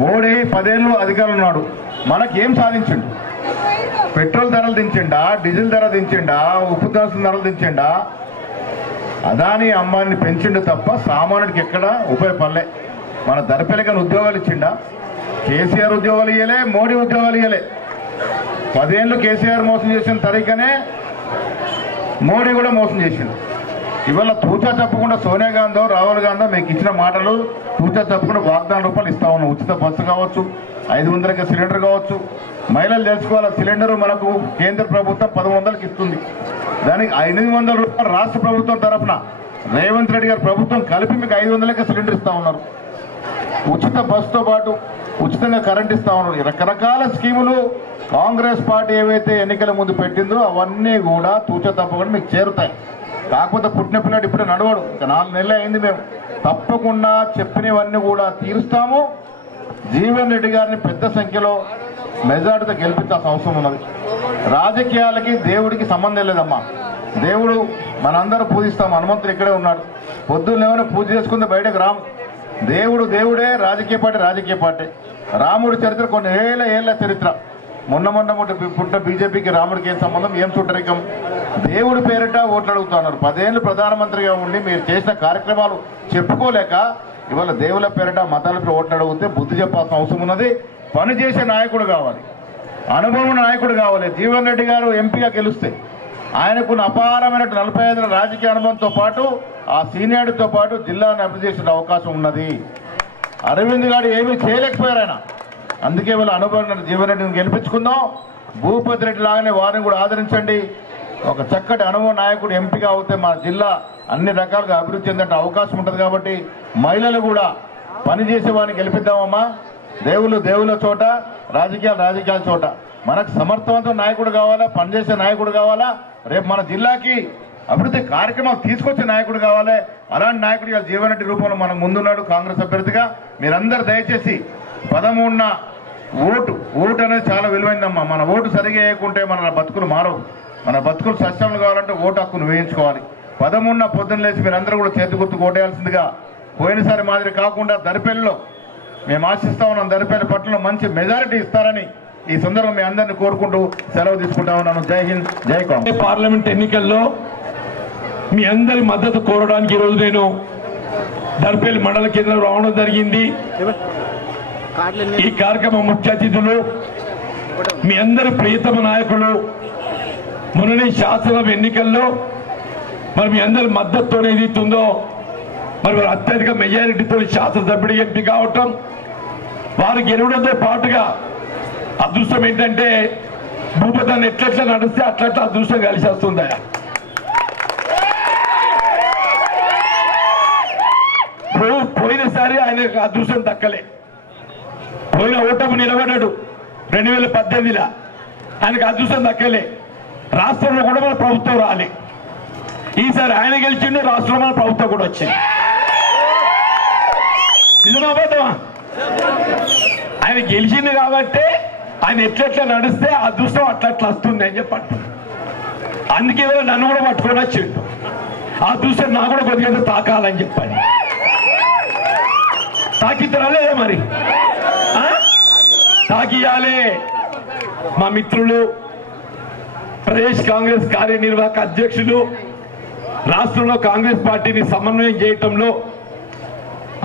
మోడీ 10 ఏళ్ళు అధికారంలో ఉన్నాడు, మనకేం సాధించిండు? పెట్రోల్ ధరలు దించిండా, డీజిల్ ధర దించిండా, ఉప్పు ధరలు దించిండా? అదాని అమ్మాయిని పెంచిండు తప్ప సామాన్యుడికి ఎక్కడ ఉపయోగపడలే. మన దరిపెలకని ఉద్యోగాలు ఇచ్చిండా? కేసీఆర్ ఉద్యోగాలు ఇవ్వలే, మోడీ ఉద్యోగాలు ఇవ్వలే. 10 ఏళ్ళు కేసీఆర్ మోసం చేసిన తరీకనే మోడీ కూడా మోసం చేసిండు. ఇవాళ తూచా తప్పకుండా సోనియా గాంధీ రాహుల్ గాంధీ మీకు ఇచ్చిన మాటలు తూచా తప్పకుండా వాగ్దాన రూపాయలు ఇస్తా ఉన్నాం. ఉచిత బస్సు కావచ్చు, 500కి సిలిండర్ కావచ్చు. మహిళలు తెలుసుకోవాలి, సిలిండర్ మనకు కేంద్ర ప్రభుత్వం 1100కి ఇస్తుంది. దానికి 800 రూపాయలు రాష్ట్ర ప్రభుత్వం తరఫున రేవంత్ రెడ్డి గారి ప్రభుత్వం కలిపి మీకు 500కి సిలిండర్ ఇస్తా ఉన్నారు. ఉచిత బస్సుతో పాటు ఉచితంగా కరెంట్ ఇస్తా ఉన్నారు. రకరకాల స్కీములు కాంగ్రెస్ పార్టీ ఏవైతే ఎన్నికల ముందు పెట్టిందో అవన్నీ కూడా తూచా తప్పకుండా మీకు చేరుతాయి. కాకపోతే పుట్టిన పిల్లడు ఇప్పుడే నడవడు. ఇంకా 4 నెలలు అయింది. మేము తప్పకుండా చెప్పినవన్నీ కూడా తీరుస్తాము. జీవన్ రెడ్డి గారిని పెద్ద సంఖ్యలో మెజార్టీతో గెలిపించాల్సిన అవసరం ఉన్నది. రాజకీయాలకి దేవుడికి సంబంధం లేదమ్మా. దేవుడు మనందరూ పూజిస్తాం. హనుమంతుడు ఇక్కడే ఉన్నాడు. పొద్దున్న ఏమైనా పూజ చేసుకుంటే బయటకు రాము. దేవుడు దేవుడే, రాజకీయ పార్టీ. రాముడి చరిత్ర కొన్ని ఏళ్ల చరిత్ర. మొన్న పుట్టిన బీజేపీకి రాముడికి ఏం సంబంధం, ఏం చుట్టరికం? దేవుడి పేరిట ఓట్లు అడుగుతున్నారు. 10 ఏళ్ళు ప్రధానమంత్రిగా ఉండి మీరు చేసిన కార్యక్రమాలు చెప్పుకోలేక ఇవాళ దేవుల పేరిట మతాల పేరు ఓట్లు అడిగితే బుద్ధి చెప్పాల్సిన అవసరం ఉన్నది. పనిచేసే నాయకుడు కావాలి, అనుభవం నాయకుడు కావాలి. జీవన్ రెడ్డి గారు ఎంపీగా గెలిస్తే ఆయనకున్న అపారమైన 45 రాజకీయ అనుభవంతో పాటు ఆ సీనియారిటీతో పాటు జిల్లాను అభివృద్ధి చేసే అవకాశం ఉన్నది. అరవింద్ గారు ఏమీ చేయలేకపోయారు ఆయన. అందుకే వీళ్ళ అనుభవం జీవన్ రెడ్డిని గెలిపించుకుందాం. భూపతి రెడ్డి లాగానే వారిని కూడా ఆదరించండి. ఒక చక్కటి అనుభవ నాయకుడు ఎంపీగా అవుతే మన జిల్లా అన్ని రకాలుగా అభివృద్ధి చెందే అవకాశం ఉంటుంది. కాబట్టి మహిళలు కూడా పనిచేసే వారిని గెలిపిద్దామమ్మా. దేవుళ్ళ చోట, రాజకీయాల చోట. మనకు సమర్థవంతమైన నాయకుడు కావాలా, పనిచేసే నాయకుడు కావాలా, రేపు మన జిల్లాకి అభివృద్ధి కార్యక్రమాలు తీసుకొచ్చే నాయకుడు కావాలి. అలాంటి నాయకుడు ఇవాళ జీవన్ రెడ్డి రూపంలో మనం ముందున్నాడు కాంగ్రెస్ అభ్యర్థిగా. మీరందరూ దయచేసి 13న ఓటు అనేది చాలా విలువైందమ్మా. మన ఓటు సరిగా వేయకుంటే మన బతుకులు మారవు. మన బతుకులు సస్యములు కావాలంటే ఓటు హక్కును వేయించుకోవాలి. 13న పొద్దున్న లేచి మీరందరూ కూడా చేతి గుర్తుకు ఓటేయాల్సిందిగా. పోయినసారి మాదిరి కాకుండా దరిపల్లిలో మేము ఆశిస్తా ఉన్నాం. దరిపల్లి పట్టణంలో మంచి మెజారిటీ ఇస్తారని ఈ సందర్భం మీ అందరినీ కోరుకుంటూ సెలవు తీసుకుంటా ఉన్నాను. జై హింద్, జై కాంగ్రెస్. పార్లమెంట్ ఎన్నికల్లో మీ అందరి మద్దతు కోరడానికి ఈరోజు నేను దర్పల్లి మండల కేంద్రం రావడం జరిగింది. ఈ కార్యక్రమ ముఖ్య అతిథులు మీ అందరి ప్రియతమ నాయకులు, మొన్ననే శాసనసభ ఎన్నికల్లో మరి మీ అందరి మద్దతుతో ఏదైతుందో మరి వారు అత్యధిక మెజారిటీతో శాసనసభ్యుడి ఎంపీ కావటం, వారు గెలవడంతో పాటుగా అదృష్టం ఏంటంటే భూపతాన్ని ఎట్లెట్లా నడిస్తే అట్లట్లా అదృష్టం కలిసి వస్తుందా. పోయినసారి ఆయనకు అదృష్టం దక్కలే. పోయిన ఓటమి నిలబడ్డాడు 2018లో, ఆయనకు అదృష్టం దక్కలే. రాష్ట్రంలో కూడా మన ప్రభుత్వం రాలే. ఈసారి ఆయన గెలిచిండు, రాష్ట్రంలో మన ప్రభుత్వం కూడా వచ్చింది. నిజమా అబద్ధమా? ఆయన గెలిచింది కాబట్టి ఆయన ఎట్లెట్లా నడిస్తే అదృష్టం అట్లట్లా వస్తుంది అని చెప్పి అంటున్నాడు. అందుకే నన్ను కూడా పట్టుకొని వచ్చిండు. ఆ అదృష్టం నాకు కూడా కొద్దిగా తాకాలని చెప్పని తాకిద్దరా లేదా? మరి తాకియాలే. మా మిత్రులు, ప్రదేశ్ కాంగ్రెస్ కార్యనిర్వాహక అధ్యక్షులు, రాష్ట్రంలో కాంగ్రెస్ పార్టీని సమన్వయం చేయటంలో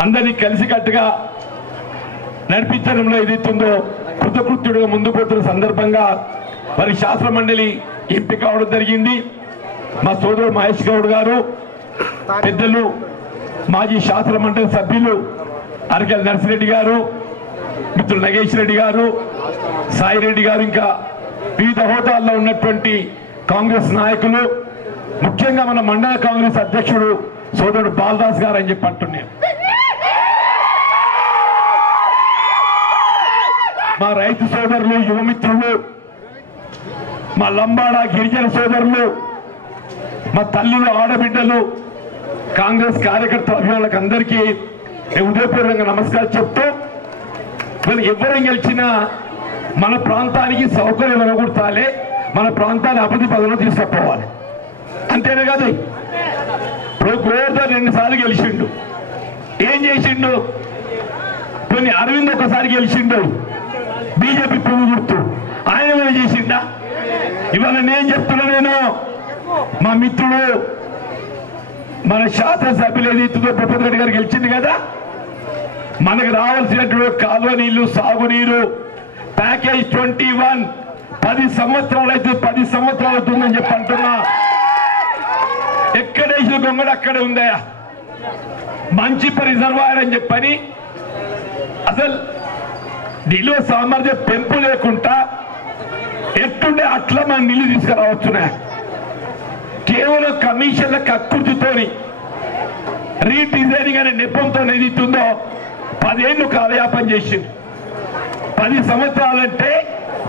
అందరినీ కలిసికట్టుగా నడిపించడంలో ఏదైతుందో కృతకృత్యుడుగా ముందు పోతున్న సందర్భంగా మరి శాసన మండలి ఎంపిక కావడం జరిగింది. మా సోదరుడు మహేష్ గౌడ్ గారు, పెద్దలు మాజీ శాసన మండలి సభ్యులు అరకెల్ నర్సిరెడ్డి గారు, మిత్రులు నగేష్ రెడ్డి గారు, సాయి రెడ్డి గారు, ఇంకా వివిధ హోదాల్లో ఉన్నటువంటి కాంగ్రెస్ నాయకులు, ముఖ్యంగా మన మండల కాంగ్రెస్ అధ్యక్షుడు సోదరుడు బాలదాస్ గారు అని చెప్పి అంటున్నాను. మా రైతు సోదరులు, యువమిత్రులు, మా లంబాడ గిరిజన సోదరులు, మా తల్లులు, ఆడబిడ్డలు, కాంగ్రెస్ కార్యకర్తల అభిమానులకు అందరికీ హృదయపూర్వకంగా నమస్కారం చెప్తూ, వీళ్ళు ఎవరు గెలిచినా మన ప్రాంతానికి సౌకర్యం అనుకుంటాలే, మన ప్రాంతాన్ని అభివృద్ధి పదంలో తీసుకుపోవాలి. అంతేనే కాదు. ఇప్పుడు గోవర్ధన్ 2 సార్లు గెలిచిండు. ఏం చేసిండు? కొన్ని అరవింద్ ఒకసారి గెలిచిండు, బీజేపీ పువ్వు గుర్తు. ఆయన ఏమైనా చేసిండా? ఇవాళ నేను చెప్తున్నా, నేను మా మిత్రుడు మన శాసనసభ్యులు ఏదైతుందో భూపతి రెడ్డి గారు గెలిచింది కదా, మనకు రావాల్సినటువంటి కాలువ నీళ్లు, సాగునీరు ప్యాకేజ్ 21 10 సంవత్సరాలు అయితే 10 సంవత్సరాలు అవుతుందని చెప్పి అంటున్నా. ఎక్కడేసిన గొంగడు అక్కడే ఉందయా. మంచి రిజర్వాయర్ అని చెప్పని అసలు నిలువ సామర్థ్యం పెంపు లేకుండా ఎట్టుండే అట్లా మన నీళ్లు తీసుకురావచ్చునా. కేవలం కమిషన్ల కక్కుర్తితోని రీడిజైనింగ్ అనే నెపంతో ఏదైతుందో 10 ఏళ్ళు కాలయాపన చేసింది. 10 సంవత్సరాలంటే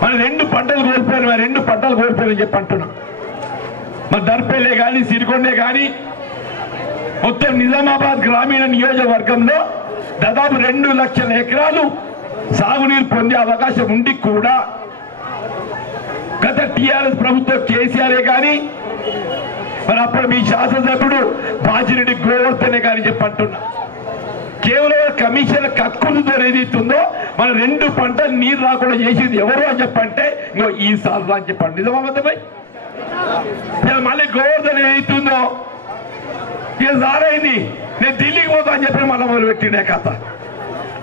మన 2 పంటలు కోల్పోయారు, మన 2 పంటలు కోల్పోయారని చెప్పి అంటున్నాం. మన దర్పేలే కానీ సిరికొండే కానీ మొత్తం నిజామాబాద్ గ్రామీణ నియోజకవర్గంలో దాదాపు 2 లక్షల ఎకరాలు సాగునీరు పొందే అవకాశం ఉండి కూడా గత టీఆర్ఎస్ ప్రభుత్వం కేసీఆరే కానీ మరి అప్పుడు మీ శాసనసభ్యుడు బాజిరెడ్డి గోవర్ధనే కానీ చెప్పంటున్నా. కేవలం కమిషన్ కక్కులతో ఏదైతుందో మన 2 పంటలు నీరు రాకుండా చేసేది ఎవరు అని చెప్పంటే ఇంకో ఈ సార్లు అని చెప్పండి. నిజమాబద్ధమై మళ్ళీ గోవర్ధన్ ఏదైతుందో ఇక సారైంది, నేను ఢిల్లీకి పోతా అని చెప్పి మళ్ళీ మొదలు పెట్టిండే కథ.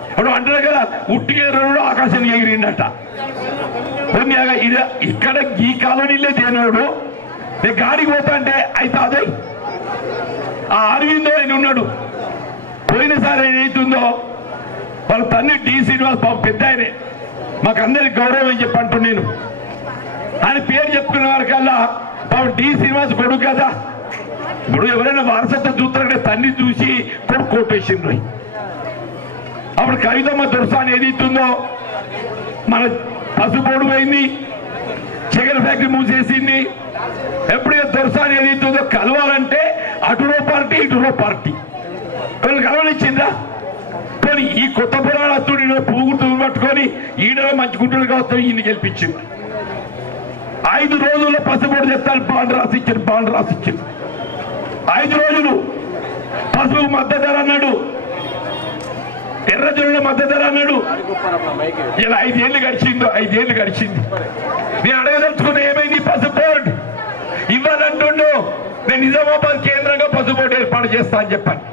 ఇప్పుడు అంటున్నా కదా ఉట్టిగేరుడు ఆకాశం ఎగిరిండట. ఇక్కడ ఈ కాలనీలే తేనోడు నేను గాడికి పోతా అంటే అయితే అదే ఆ అరవిందో ఆయన ఉన్నాడు. పోయినసారి ఏదైతుందో వాళ్ళ తండ్రి డి శ్రీనివాస్ బాబు పెద్ద ఆయనే, మాకు అందరికి గౌరవం అని చెప్పి అంటూ నేను ఆయన పేరు చెప్పుకునే వారికల్లా బాబు డి శ్రీనివాస్ కొడుకు కదా. ఇప్పుడు ఎవరైనా వారసత్వం చూస్తారంటే తండ్రి చూసి కొడుకు కోటేసిండ్రు. అప్పుడు కవితమ్మ దొరసాని ఏదైతుందో మన పసుపోడు పోయింది, చికెన్ ఫ్యాక్టరీ మూసేసింది. ఎప్పుడైతే దొరసాని ఏదైతుందో కలవాలంటే అటులో పార్టీ ఇటులో పార్టీ వీళ్ళు కలవనిచ్చిందా. కానీ ఈ కొత్త పురాణస్తుడు పూగుర్తులు పట్టుకొని ఈడలో మంచి గుంటలు కావస్తాం ఈయన గెలిపించింది. 5 రోజుల్లో పసుపోడు చెప్తాను బాండ్ రాసిచ్చారు, బాండ్ రాసిచ్చారు. 5 రోజులు పసుపు మద్దతు ధర అన్నాడు, ఎర్రజొన్న మద్దతు ధర అన్నాడు. ఇలా 5 ఏళ్ళు గడిచిందో, 5 ఏళ్ళు గడిచింది. నేను అడగదలుచుకున్నా ఏమైంది పసుపు బోర్డు ఇవ్వాలంటుండో. నేను నిజామాబాద్ కేంద్రంగా పసుపు బోర్డు ఏర్పాటు చేస్తా అని చెప్పాను.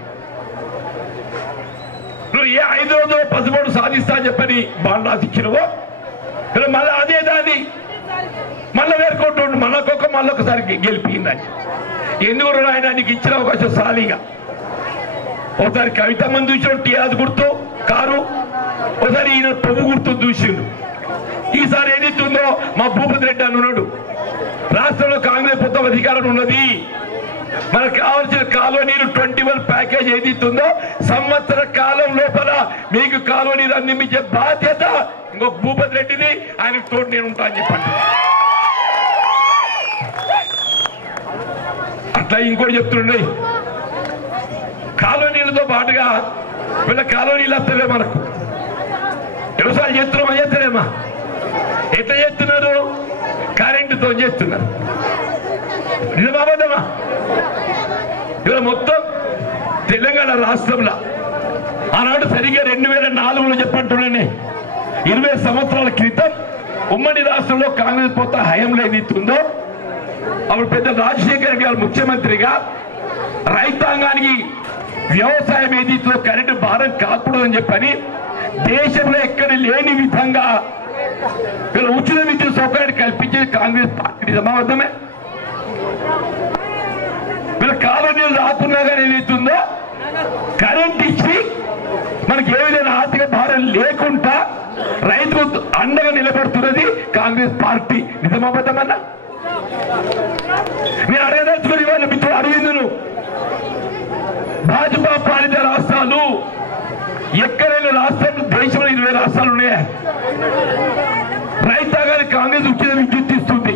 నువ్వు ఏ 5 రోజుల్లో పసుపు బోర్డు సాధిస్తా అని చెప్పని బాండ్ రాసిచ్చినవో మళ్ళీ అదే దాన్ని మళ్ళీ వేరుకుంటుండు మళ్ళొకసారి గెలిపిందని. ఎందుకు ఆయన నీకు ఇచ్చిన అవకాశం సాలీగా. ఒకసారి కవితమ్మని చూసాడు టీఆర్ఎస్ గుర్తు కారు, ఒకసారి ఈయన పువ్వు గుర్తు చూసిండు. ఈసారి ఏదైతుందో మా భూపతి రెడ్డి అని ఉన్నాడు. రాష్ట్రంలో కాంగ్రెస్ ప్రభుత్వం అధికారం ఉన్నది. మనకు కావాల్సిన కాలువ నీరు 21 ప్యాకేజ్ ఏదైతుందో సంవత్సర కాలం లోపల మీకు కాలువ నీరు అందించే బాధ్యత ఇంకొక భూపతి రెడ్డిది, ఆయనకు తోడు నేను ఉంటా అని చెప్పండి. అట్లా ఇంకోటి చెప్తుండే కాలువ నీళ్ళతో పాటుగా వీళ్ళ కాలువ నీళ్ళు వస్తలే మనకు. వ్యవసాయం చేస్తున్నామా చేస్తలేమా? ఎట్లా చేస్తున్నారు? కరెంటుతో చేస్తున్నారు. నిజమాబద్ధమా? ఇవాళ మొత్తం తెలంగాణ రాష్ట్రంలో ఆనాడు సరిగ్గా 2004లో చెప్పంటున్నానే 20 సంవత్సరాల క్రితం ఉమ్మడి రాష్ట్రంలో కాంగ్రెస్ ప్రభుత్వ హయాంలో ఏదైతుందో అప్పుడు పెద్ద రాజశేఖర రెడ్డి గారు ముఖ్యమంత్రిగా రైతాంగానికి వ్యవసాయం ఏదైతుందో కరెంటు భారం కాకూడదని చెప్పని దేశంలో ఎక్కడ లేని విధంగా ఉచిత విద్యుత్ సౌకర్యాన్ని కల్పించేది కాంగ్రెస్ పార్టీ. నిజమాబద్ధమే? వీళ్ళ కాలువ నీళ్ళు రాకున్నా కానీ ఏదైతుందో కరెంట్ ఇచ్చి మనకి ఏ విధంగా ఆర్థిక భారం లేకుండా రైతుకు అండగా నిలబడుతున్నది కాంగ్రెస్ పార్టీ. నిజమాబద్ధమన్నా? నేను అడగదలుచుకుని వాళ్ళ మిత్రుడు అరవిందును భాజపా పాలిత రాష్ట్రాలు ఎక్కడైనా రాష్ట్రాలు దేశంలో 20 రాష్ట్రాలు ఉన్నాయా? రైతాంగానికి కాంగ్రెస్ ఉచిత విద్యుత్ ఇస్తుంది.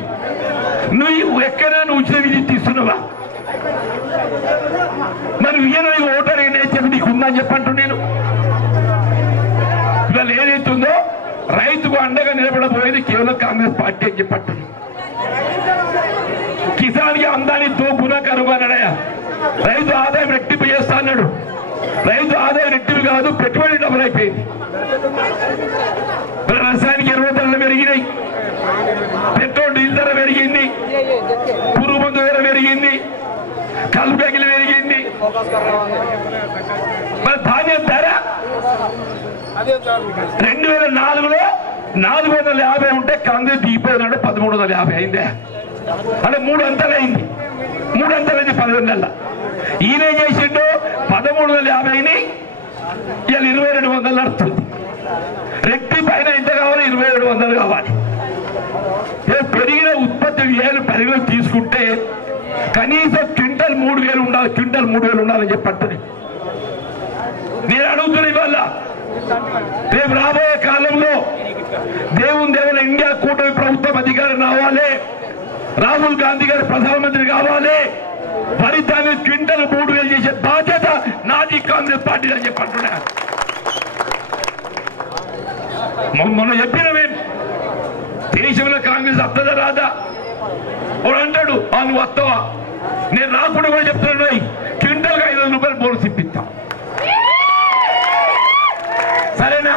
నువ్వు ఎక్కడైనా ఉచిత విద్యుత్ ఇస్తున్నావా? మరి ఈయన ఓటర్ నేచర్ నీకు ఉందని చెప్పంటూ నేను ఇవాళ ఏదైతుందో రైతుకు అండగా నిలబడబోయేది కేవలం కాంగ్రెస్ పార్టీ అని చెప్పట్టు. కిసాన్కి అందాన్ని తో గుణ కనుగొన్నాడయా. రైతు ఆదాయం రెట్టింపు చేస్తా అన్నాడు. రైతు ఆదాయం రెట్టింపు కాదు, పెట్టుబడి డబ్బులు అయిపోయింది. రసాయనిక ఎరువుల ధరలు పెరిగినాయి, పెట్రోల్ డీజిల్ ధర పెరిగింది, పురుగు మందు ధర పెరిగింది, కలుపు పెగిలి పెరిగింది. మరి ధాన్యం ధర 2004లో 450 ఉంటే కాంగ్రెస్ దిగిపోయినాడు 1350 అయిందే. అంటే 3 అంతలైంది 10 నెలల. ఈయన చేసిండు 1350ని ఇవాళ 2200 నడుస్తుంది. రెట్టి పైన ఎంత కావాలి? 2700 కావాలి. పెరిగిన ఉత్పత్తి వ్యయాలు పరిగణలోకి తీసుకుంటే కనీసం క్వింటల్ 3000 ఉండాలి, క్వింటల్ 3000 ఉండాలని చెప్పండి. నేను అడుగుతున్నా ఇవాళ రేపు రాబోయే కాలంలో దేవుని ఇండియా కూటమి ప్రభుత్వం అధికారం రావాలి, రాహుల్ గాంధీ గారు ప్రధానమంత్రి కావాలి, ఫలితాన్ని క్వింటల్ 3000 చేసే బాధ్యత నాది కాంగ్రెస్ పార్టీ అని చెప్పంటున్నా. మొన్న చెప్పిన మేము దేశంలో కాంగ్రెస్ వస్తుందా రాదా? వాడు అంటాడు నువ్వు వస్తావా? నేను రాకుండా కూడా చెప్తున్నాను, క్వింటల్గా 500 రూపాయలు బోనస్ ఇప్పిస్తా. సరేనా?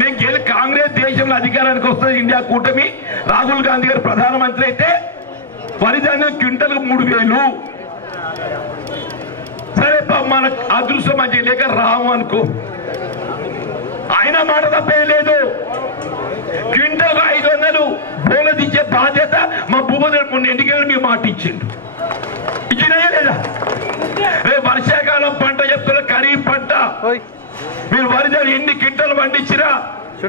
మేము కాంగ్రెస్ దేశంలో అధికారానికి వస్తుంది, ఇండియా కూటమి, రాహుల్ గాంధీ గారు ప్రధానమంత్రి అయితే ఫలితాన్ని క్వింటల్కు 3000. సరే మన అదృష్టం మంచి లేక రాము అనుకో, ఆయన మాట తప్పేది లేదు. క్వింటల్ 500 బోనస్ ఇచ్చే బాధ్యత మా భూపతి మొన్న ఎన్నికలు మీకు మాట ఇచ్చిండు. ఇచ్చినాయా లేదా? రేపు వర్షాకాలం పంట చెప్తున్న ఖరీఫ్ పంట మీరు వరిదాన్ని ఎన్ని క్వింటల్ పండించినా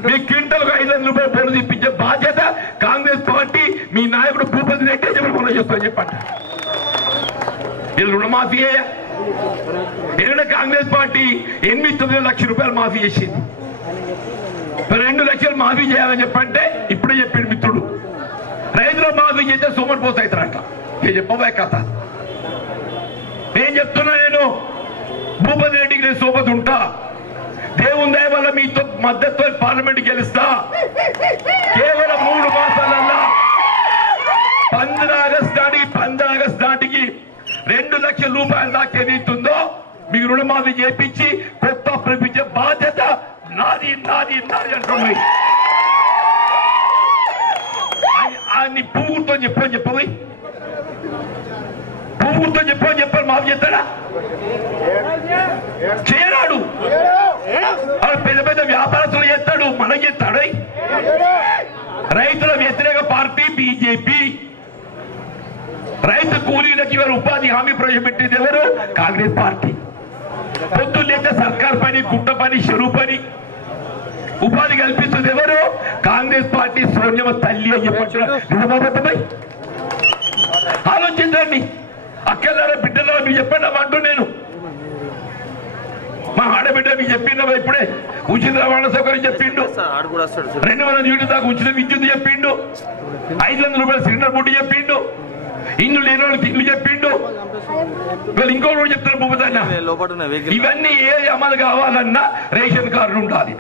మీ క్వింటల్కు 500 రూపాయలు బోనస్ ఇప్పించే బాధ్యత కాంగ్రెస్ పార్టీ మీ నాయకుడు భూపతి రెడ్డి చెప్పి చేస్తామని చెప్పండి. ఇది రుణమాఫీ అయ్యా. ఎందుకంటే కాంగ్రెస్ పార్టీ 8-9 లక్షల రూపాయలు మాఫీ చేసింది. 2 లక్షలు మాఫీ చేయాలని చెప్పంటే ఇప్పుడే చెప్పాడు మిత్రుడు, రైతులు మాఫీ చేస్తే సోమర్ పోతాయితారంట. నేను చెప్పబోయే కథ నేను చెప్తున్నా. నేను భూపతి రెడ్డికి నేను సోపతి ఉంటా. దేవుని దయ వల్ల మీతో మద్దతు పార్లమెంట్ గెలుస్తా. కేవలం 3 మాసాలల్లా 15 ఆగస్టు నాటికి 2 లక్షల రూపాయల దాకా ఏదైతుందో మీకు రుణమాఫీ చేపించి కొత్త ప్రపించే బాధ్యత నాది అంటున్నాయి. నీ పువ్వుతో చెప్పని పువ్వుతో చెప్పని మాఫీ చేస్తాడా? చేయరాడు. పెద్ద వ్యాపారస్తులు చేస్తాడు, మనం చేస్తాడు. రైతుల వ్యతిరేక పార్టీ బీజేపీ. రైతు కూలీలకి ఇవాళ ఉపాధి హామీ ప్రవేశపెట్టేది ఎవరు? కాంగ్రెస్ పార్టీ. పొద్దున్నే సర్కార్ పని, గుట్ట పని, చెరువు పని ఉపాధి కల్పిస్తుంది ఎవరు? కాంగ్రెస్ పార్టీ. సోనియమ్మ తల్లి అని చెప్పండి. ఆలోచించండి. అక్కలారా బిడ్డలారా మీరు చెప్పండి అంటూ నేను మా ఆడబిడ్డ మీకు చెప్పిండు ఇప్పుడే ఉచిత రవాణా సౌకర్యం చెప్పిండు, 200 యూనిట్ దాకా ఉచిత విద్యుత్ చెప్పిండు, 500 రూపాయల సిలిండర్ బుడ్డి చెప్పిండు, ఇల్లు లేని వాళ్ళకి ఇల్లు చెప్పిండు. వీళ్ళు ఇంకోటి చెప్తారు భూపతన్న, ఇవన్నీ ఏ అమలు కావాలన్నా రేషన్ కార్డు ఉండాలి.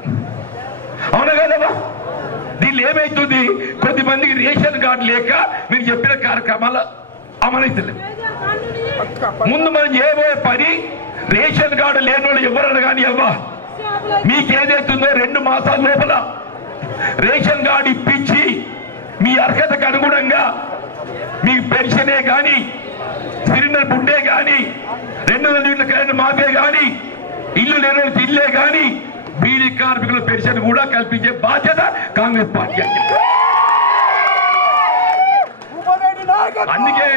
అవునా కదమ్మా? దీనిలో ఏమైతుంది? కొద్దిమందికి రేషన్ కార్డు లేక మీరు చెప్పిన కార్యక్రమాలు అమలవుతలేదు. ముందు మనం చేయబోయే పని రేషన్ కార్డు లేని వాళ్ళు ఎవరన్నా కానీ అవ్వా మీకేదైతుందో 2 మాసాల లోపల రేషన్ కార్డు ఇప్పించి మీ అర్హతకు అనుగుణంగా మీకు పెన్షనే కానీ, సిలిండర్ బుడ్డే కానీ, 200 యూనిట్ల కరెంట్ మాఫే కానీ, ఇల్లు లేని వాళ్ళకి ఇల్లే కానీ, బీడీ కార్మికుల పెన్షన్ కూడా కల్పించే బాధ్యత కాంగ్రెస్ పార్టీ. అందుకే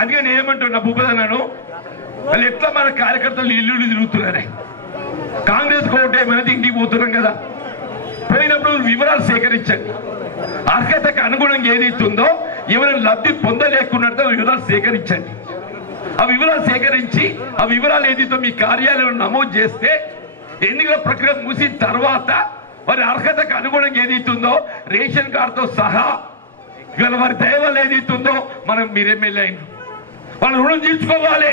అందుకే నేనేమంటున్నా భూపదన్నాను, వాళ్ళు ఎట్లా మన కార్యకర్తలు ఇల్లు తిరుగుతున్నారే. కాంగ్రెస్ కోట ఏమైనా ఇంటికి పోతున్నాం కదా, పోయినప్పుడు వివరాలు సేకరించండి. అర్హతకు అనుగుణంగా ఏదైతుందో ఎవరైనా లబ్ధి పొందలేకున్నట్టు వివరాలు సేకరించండి. ఆ వివరాలు సేకరించి ఆ వివరాలు ఏదైతే మీ కార్యాలయంలో నమోదు చేస్తే ఎన్నికల ప్రక్రియ ముగిసిన తర్వాత వారి అర్హతకు అనుగుణంగా ఏదైతుందో రేషన్ కార్డుతో సహా ఇవాళ వారి దైవాలు ఏదైతుందో మనం మీరు ఎమ్మెల్యే అయిన వాళ్ళు రుణం తీర్చుకోవాలి.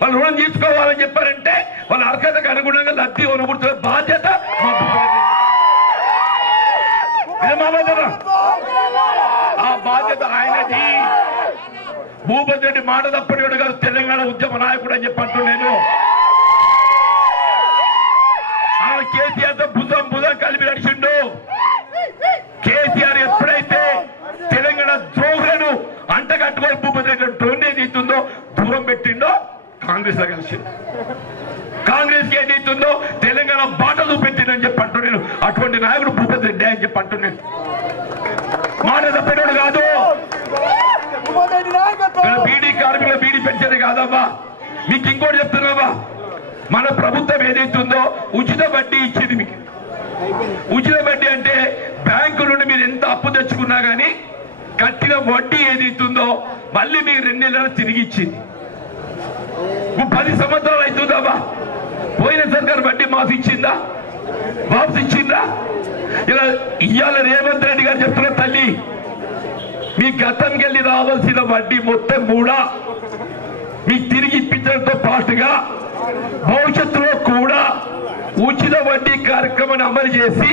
వాళ్ళు రుణం తీర్చుకోవాలని చెప్పారంటే వాళ్ళ అర్హతకు అనుగుణంగా లబ్ధి అనుకుంటున్న బాధ్యత ఆ బాధ్యత ఆయనది. భూపతి రెడ్డి మాట తప్పటి కాదు, తెలంగాణ ఉద్యమ నాయకుడు అని చెప్పంటూ నేను కేసీఆర్ తో భుజం కలిపి నడిచిండు. టోన్ ఏదైతుందో దూరం పెట్టిండో కాంగ్రెస్ లో కలిసి కాంగ్రెస్ కి ఏదైతుందో తెలంగాణ బాట చూపెట్టిందని చెప్పి అంటున్నాను. అటువంటి నాయకుడు భూపతి రెడ్డి అని చెప్పి అంటున్నాను. మాట తప్పినోడు కాదు. బీడీ కార్మికుల బీడీ పెంచేది కాదమ్మా. మీకు ఇంకోటి చెప్తున్నావా, మన ప్రభుత్వం ఏదైతుందో ఉచిత వడ్డీ ఇచ్చింది మీకు. ఉచిత వడ్డీ అంటే బ్యాంకు నుండి మీరు ఎంత అప్పు తెచ్చుకున్నా కానీ కట్టిన వడ్డీ ఏదైతుందో మళ్ళీ మీకు 2 నెలలు తిరిగి ఇచ్చింది. 10 సంవత్సరాలు అవుతుందామా? పోయిన సర్కారు వడ్డీ మాఫీ ఇచ్చిందా? వాపసు ఇచ్చిందా? ఇలా ఇవాళ రేవంత్ రెడ్డి గారు చెప్తున్న తల్లి, మీ గతంకి వెళ్ళి రావాల్సిన వడ్డీ మొత్తం కూడా మీకు తిరిగి ఇప్పించడంతో పాటుగా భవిష్యత్తులో కూడా ఉచిత వడ్డీ కార్యక్రమాన్ని అమలు చేసి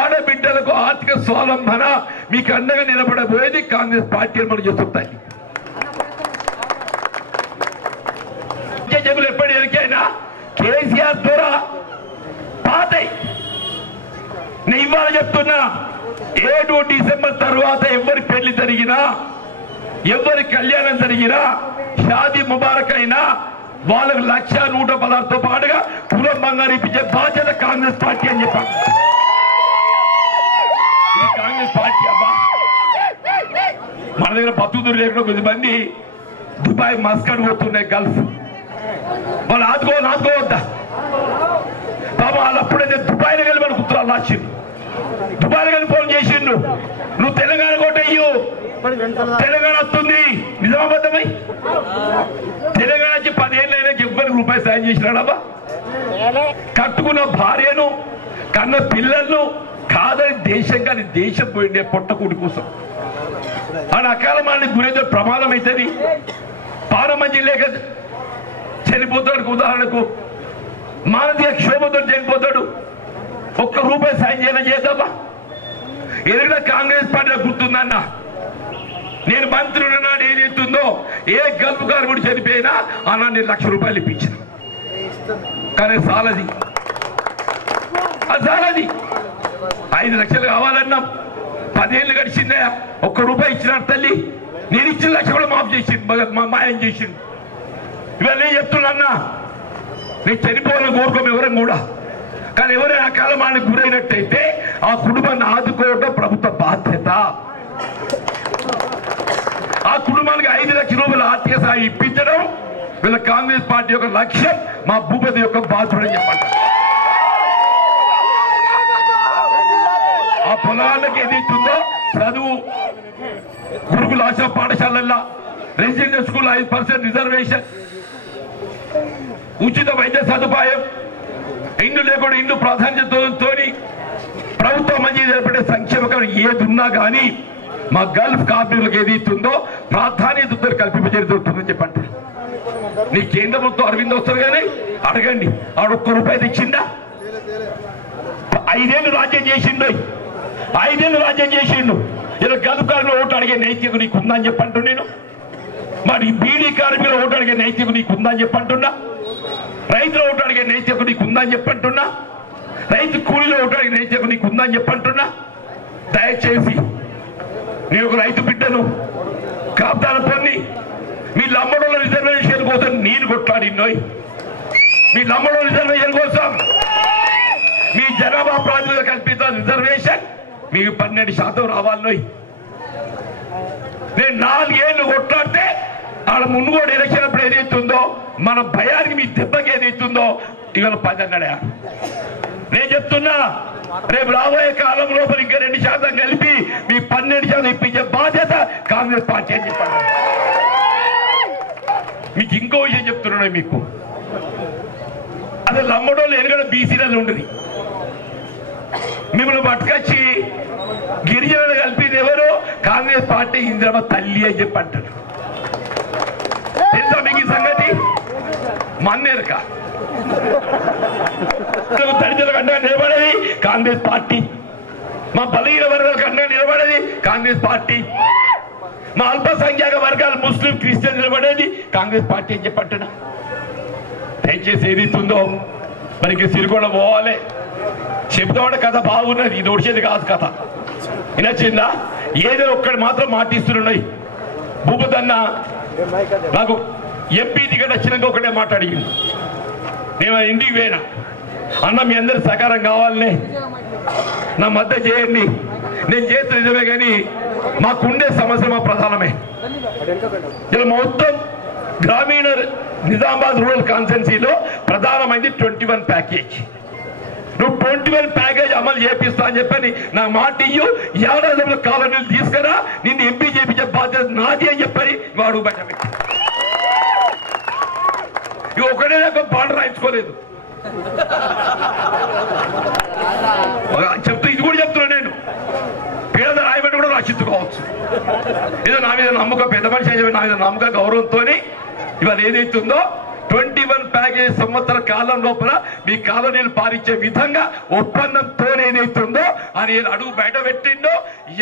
ఆడబిడ్డలకు ఆర్థిక స్వావలంబన మీకు అండగా నిలబడబోయేది కాంగ్రెస్ పార్టీ అమలు చేస్తుంటాయి. ఎప్పటికైనా కేసీఆర్ ద్వారా పాతై నేను ఇవాళ చెప్తున్నా, 7 డిసెంబర్ తర్వాత ఎవరి పెళ్లి జరిగినా ఎవరి కళ్యాణం జరిగినా షాదీ ముబారక్ అయినా వాళ్ళకు 1,116తో పాటుగా కులం బంగారు ఇప్పించే బాధ్యత కాంగ్రెస్ పార్టీ అని చెప్పారు. ఇది కాంగ్రెస్ పార్టీ అబ్బా. మన దగ్గర బతుకుదురు లేకుండా కొద్దిమంది దుబాయ్ మస్కట్ పోతున్నాయి గల్ఫ్. వాళ్ళు ఆదుకోవద్దా బాబా? వాళ్ళు అప్పుడైతే దుబాయ్లో వెళ్ళి మనకు ఉత్తరాలు రాసిండు, దుబాయ్లో వెళ్ళి ఫోన్ చేసిండు, నువ్వు తెలంగాణ కోటయ్యు తెలంగాణ వస్తుంది. నిజామాబాదమై తెలంగాణ వచ్చి 10 ఏళ్ళైనా ఎవ్వరికి రూపాయి సాయం చేసినాడబ్బా? కట్టుకున్న భార్యను కన్న పిల్లలను కాదని దేశం కానీ దేశం పోయిండే పొట్టకూడి కోసం అని అకాల మాని గురైతే ప్రమాదం అవుతుంది. పారమంచి లేక చనిపోతాడు. ఉదాహరణకు మానసిక క్షోభతో చనిపోతాడు. 1 రూపాయి సాయం చేయడం చేద్దామా? ఎదురుగా కాంగ్రెస్ పార్టీ గుర్తుందన్న, నేను మంత్రి నాడు ఏదైతుందో ఏ గల్ఫ్ కార్మికుడు చనిపోయినా అన్న నేను 1,00,000 రూపాయలు ఇప్పించాను. కానీ సాలది, అది సాలది. 5 లక్షలు కావాలన్నాం, 10 ఏళ్ళు గడిచిందా? 1 రూపాయి ఇచ్చినాడు తల్లి. నేను ఇచ్చిన 1,00,000 కూడా మాఫ్ చేసిండు, మాయం చేసిండు. ఇవాళ నేను చెప్తున్నా, నేను చనిపోవాలని కోరుకోము ఎవరం కూడా. కానీ ఎవరైనా కాలమానికి గురైనట్టయితే ఆ కుటుంబాన్ని ఆదుకోవడం ప్రభుత్వ బాధ్యత. ఆ కుటుంబానికి 5 లక్షల రూపాయల ఆర్థిక సాయం ఇప్పించడం వీళ్ళ కాంగ్రెస్ పార్టీ యొక్క లక్ష్యం, మా భూపతి యొక్క బాధ్యత అని చెప్పండి. ఆ పొలాలకు ఏదైతుందో చదువు, గురుకుల ఆశ్రమ పాఠశాలల్లో రెసిడెన్షియల్ స్కూల్ 5% రిజర్వేషన్, ఉచిత వైద్య సదుపాయం, ఇండ్లు లేకుండా ఇండ్లు ప్రాధాన్యతతో ప్రభుత్వం మంచి ఏర్పడే సంక్షేమ ఏది ఉన్నా కానీ మా గల్ఫ్ కార్మికులకు ఏదైతుందో ప్రాధాన్యతతో కల్పింపజరుగుతుందని చెప్పండి. నీ కేంద్ర ప్రభుత్వం అరవింద్ వస్తారు కానీ అడగండి, ఆడ 1 రూపాయి తెచ్చిందా? 5 ఏళ్ళు రాజ్యం చేసిండు, 5 ఏళ్ళు రాజ్యం చేసిండు. ఇలా గల్ఫ్ కార్మికుల ఓటు అడిగే నైతిక నీకు ఉందని చెప్పంటు నేను. మరి బీడీ కార్మికుల ఓటు అడిగే నైతిక నీకు ఉందని చెప్పంటున్నా. రైతుల ఓటు అడిగే నైతిక నీకు ఉందని చెప్పంటున్నా. రైతు కూలీల ఓటు అడిగే నైతిక నీకు ఉందని చెప్పంటున్నా. దయచేసి నేను ఒక రైతు బిడ్డను, కాపుదాన పొన్ని మీ లమ్మడోళ్ళ రిజర్వేషన్ కోసం నేను కొట్లాడినోయ్. మీ లమ్మడోళ్ళ రిజర్వేషన్ కోసం, మీ జనాభా ప్రాతినిధ్యం కల్పించిన రిజర్వేషన్ మీకు 12% రావాలనోయ్. నేను 4 ఏళ్ళు కొట్లాడితే ఆడ మున్గోడు ఎలక్షన్ అప్పుడు ఏదైతుందో మన భయానికి మీ దెబ్బకి ఏదైతుందో ఇవాళ 10 అన్నాడా. నేను చెప్తున్నా, రేపు రాబోయే కాలం లోపల ఇంకా 2% కలిపి మీ 12% ఇప్పించే బాధ్యత కాంగ్రెస్ పార్టీ అని చెప్పండి. మీకు ఇంకో విషయం చెప్తున్నాను, మీకు అసలు లమ్మడోళ్ళు ఎనగడ బీసీలలో ఉండదు. మిమ్మల్ని పట్టుకొచ్చి గిరిజనులు కలిపి ఎవరు? కాంగ్రెస్ పార్టీ ఇందిరమ్మ తల్లి అని చెప్పి అంటారు. తెలుసా మీకు ఈ సంగతి? మన్నేరక దళితులకు అండగా నిలబడేది కాంగ్రెస్ పార్టీ, మా బలహీన వర్గాలకు అండగా నిలబడేది కాంగ్రెస్ పార్టీ, మా అల్పసంఖ్యాక వర్గాలు ముస్లిం క్రిస్టియన్ నిలబడేది కాంగ్రెస్ పార్టీ అని చెప్పంటున్నా. దయచేసి ఏదైతుందో మనకి సిరిగొండ పోవాలి చెప్తామంటే కథ బాగున్నది, ఇది ఒడిచేది కాదు కథ. వినొచ్చిందా? ఏదో ఒక్కడి మాత్రం మాటిస్తున్నాయి. భూపతన్న నాకు ఎంపీ టికెట్ వచ్చినాక ఒకటే మాట్లాడింది. నేను ఇంటికి పోయినా, అన్న మీ అందరి సహకారం కావాలనే నా మద్దతు చేయండి. నేను చేస్తే నిజమే కానీ మాకుండే సమస్య మా ప్రధానమే. ఇలా మొత్తం గ్రామీణ నిజామాబాద్ రూరల్ కాన్స్టిట్యున్సీలో ప్రధానమైంది 21 ప్యాకేజ్. నువ్వు 21 ప్యాకేజ్ అమలు చేపిస్తా అని చెప్పని నా మాట ఇయ్యు. ఏడాదిలో కాలనీలు తీసుకురా, నిన్ను ఎంపీ చేపించే బాధ్యత నాది అని చెప్పని వాడు బయట పెట్టి ఇవి ఒకటే బాండ్ రాయించుకోలేదు. చెప్తూ ఇది కూడా చెప్తున్నా, నేను పేద రాయబట్టి కూడా రాసిచ్చుకోవచ్చు. ఏదో నా మీద నమ్మకం, పెద్ద మనిషి నా మీద నమ్మకం, గౌరవంతో ఇవాళ ఏదైతుందో 21 ప్యాకేజ్ సంవత్సర కాలం లోపల మీ కాలనీలు పారించే విధంగా ఒప్పందంతో ఏదైతుందో అని అడుగు బయట పెట్టిండో,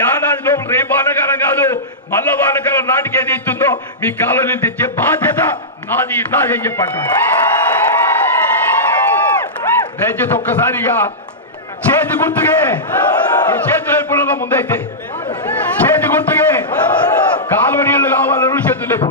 ఏడాది లోపల రేపు వానకాలం కాదు మళ్ళా వానకాలం నాటికి ఏదైతుందో మీ కాలనీలు తెచ్చే బాధ్యత నాది అని చెప్పండి. దయచేసి ఒక్కసారిగా చేతి గుర్తుగే, ఈ చేతులు ఎప్పుడు ముందైతే చేతి గుర్తుగే కాలువ నీళ్లు కావాలని చేతులు లేపు.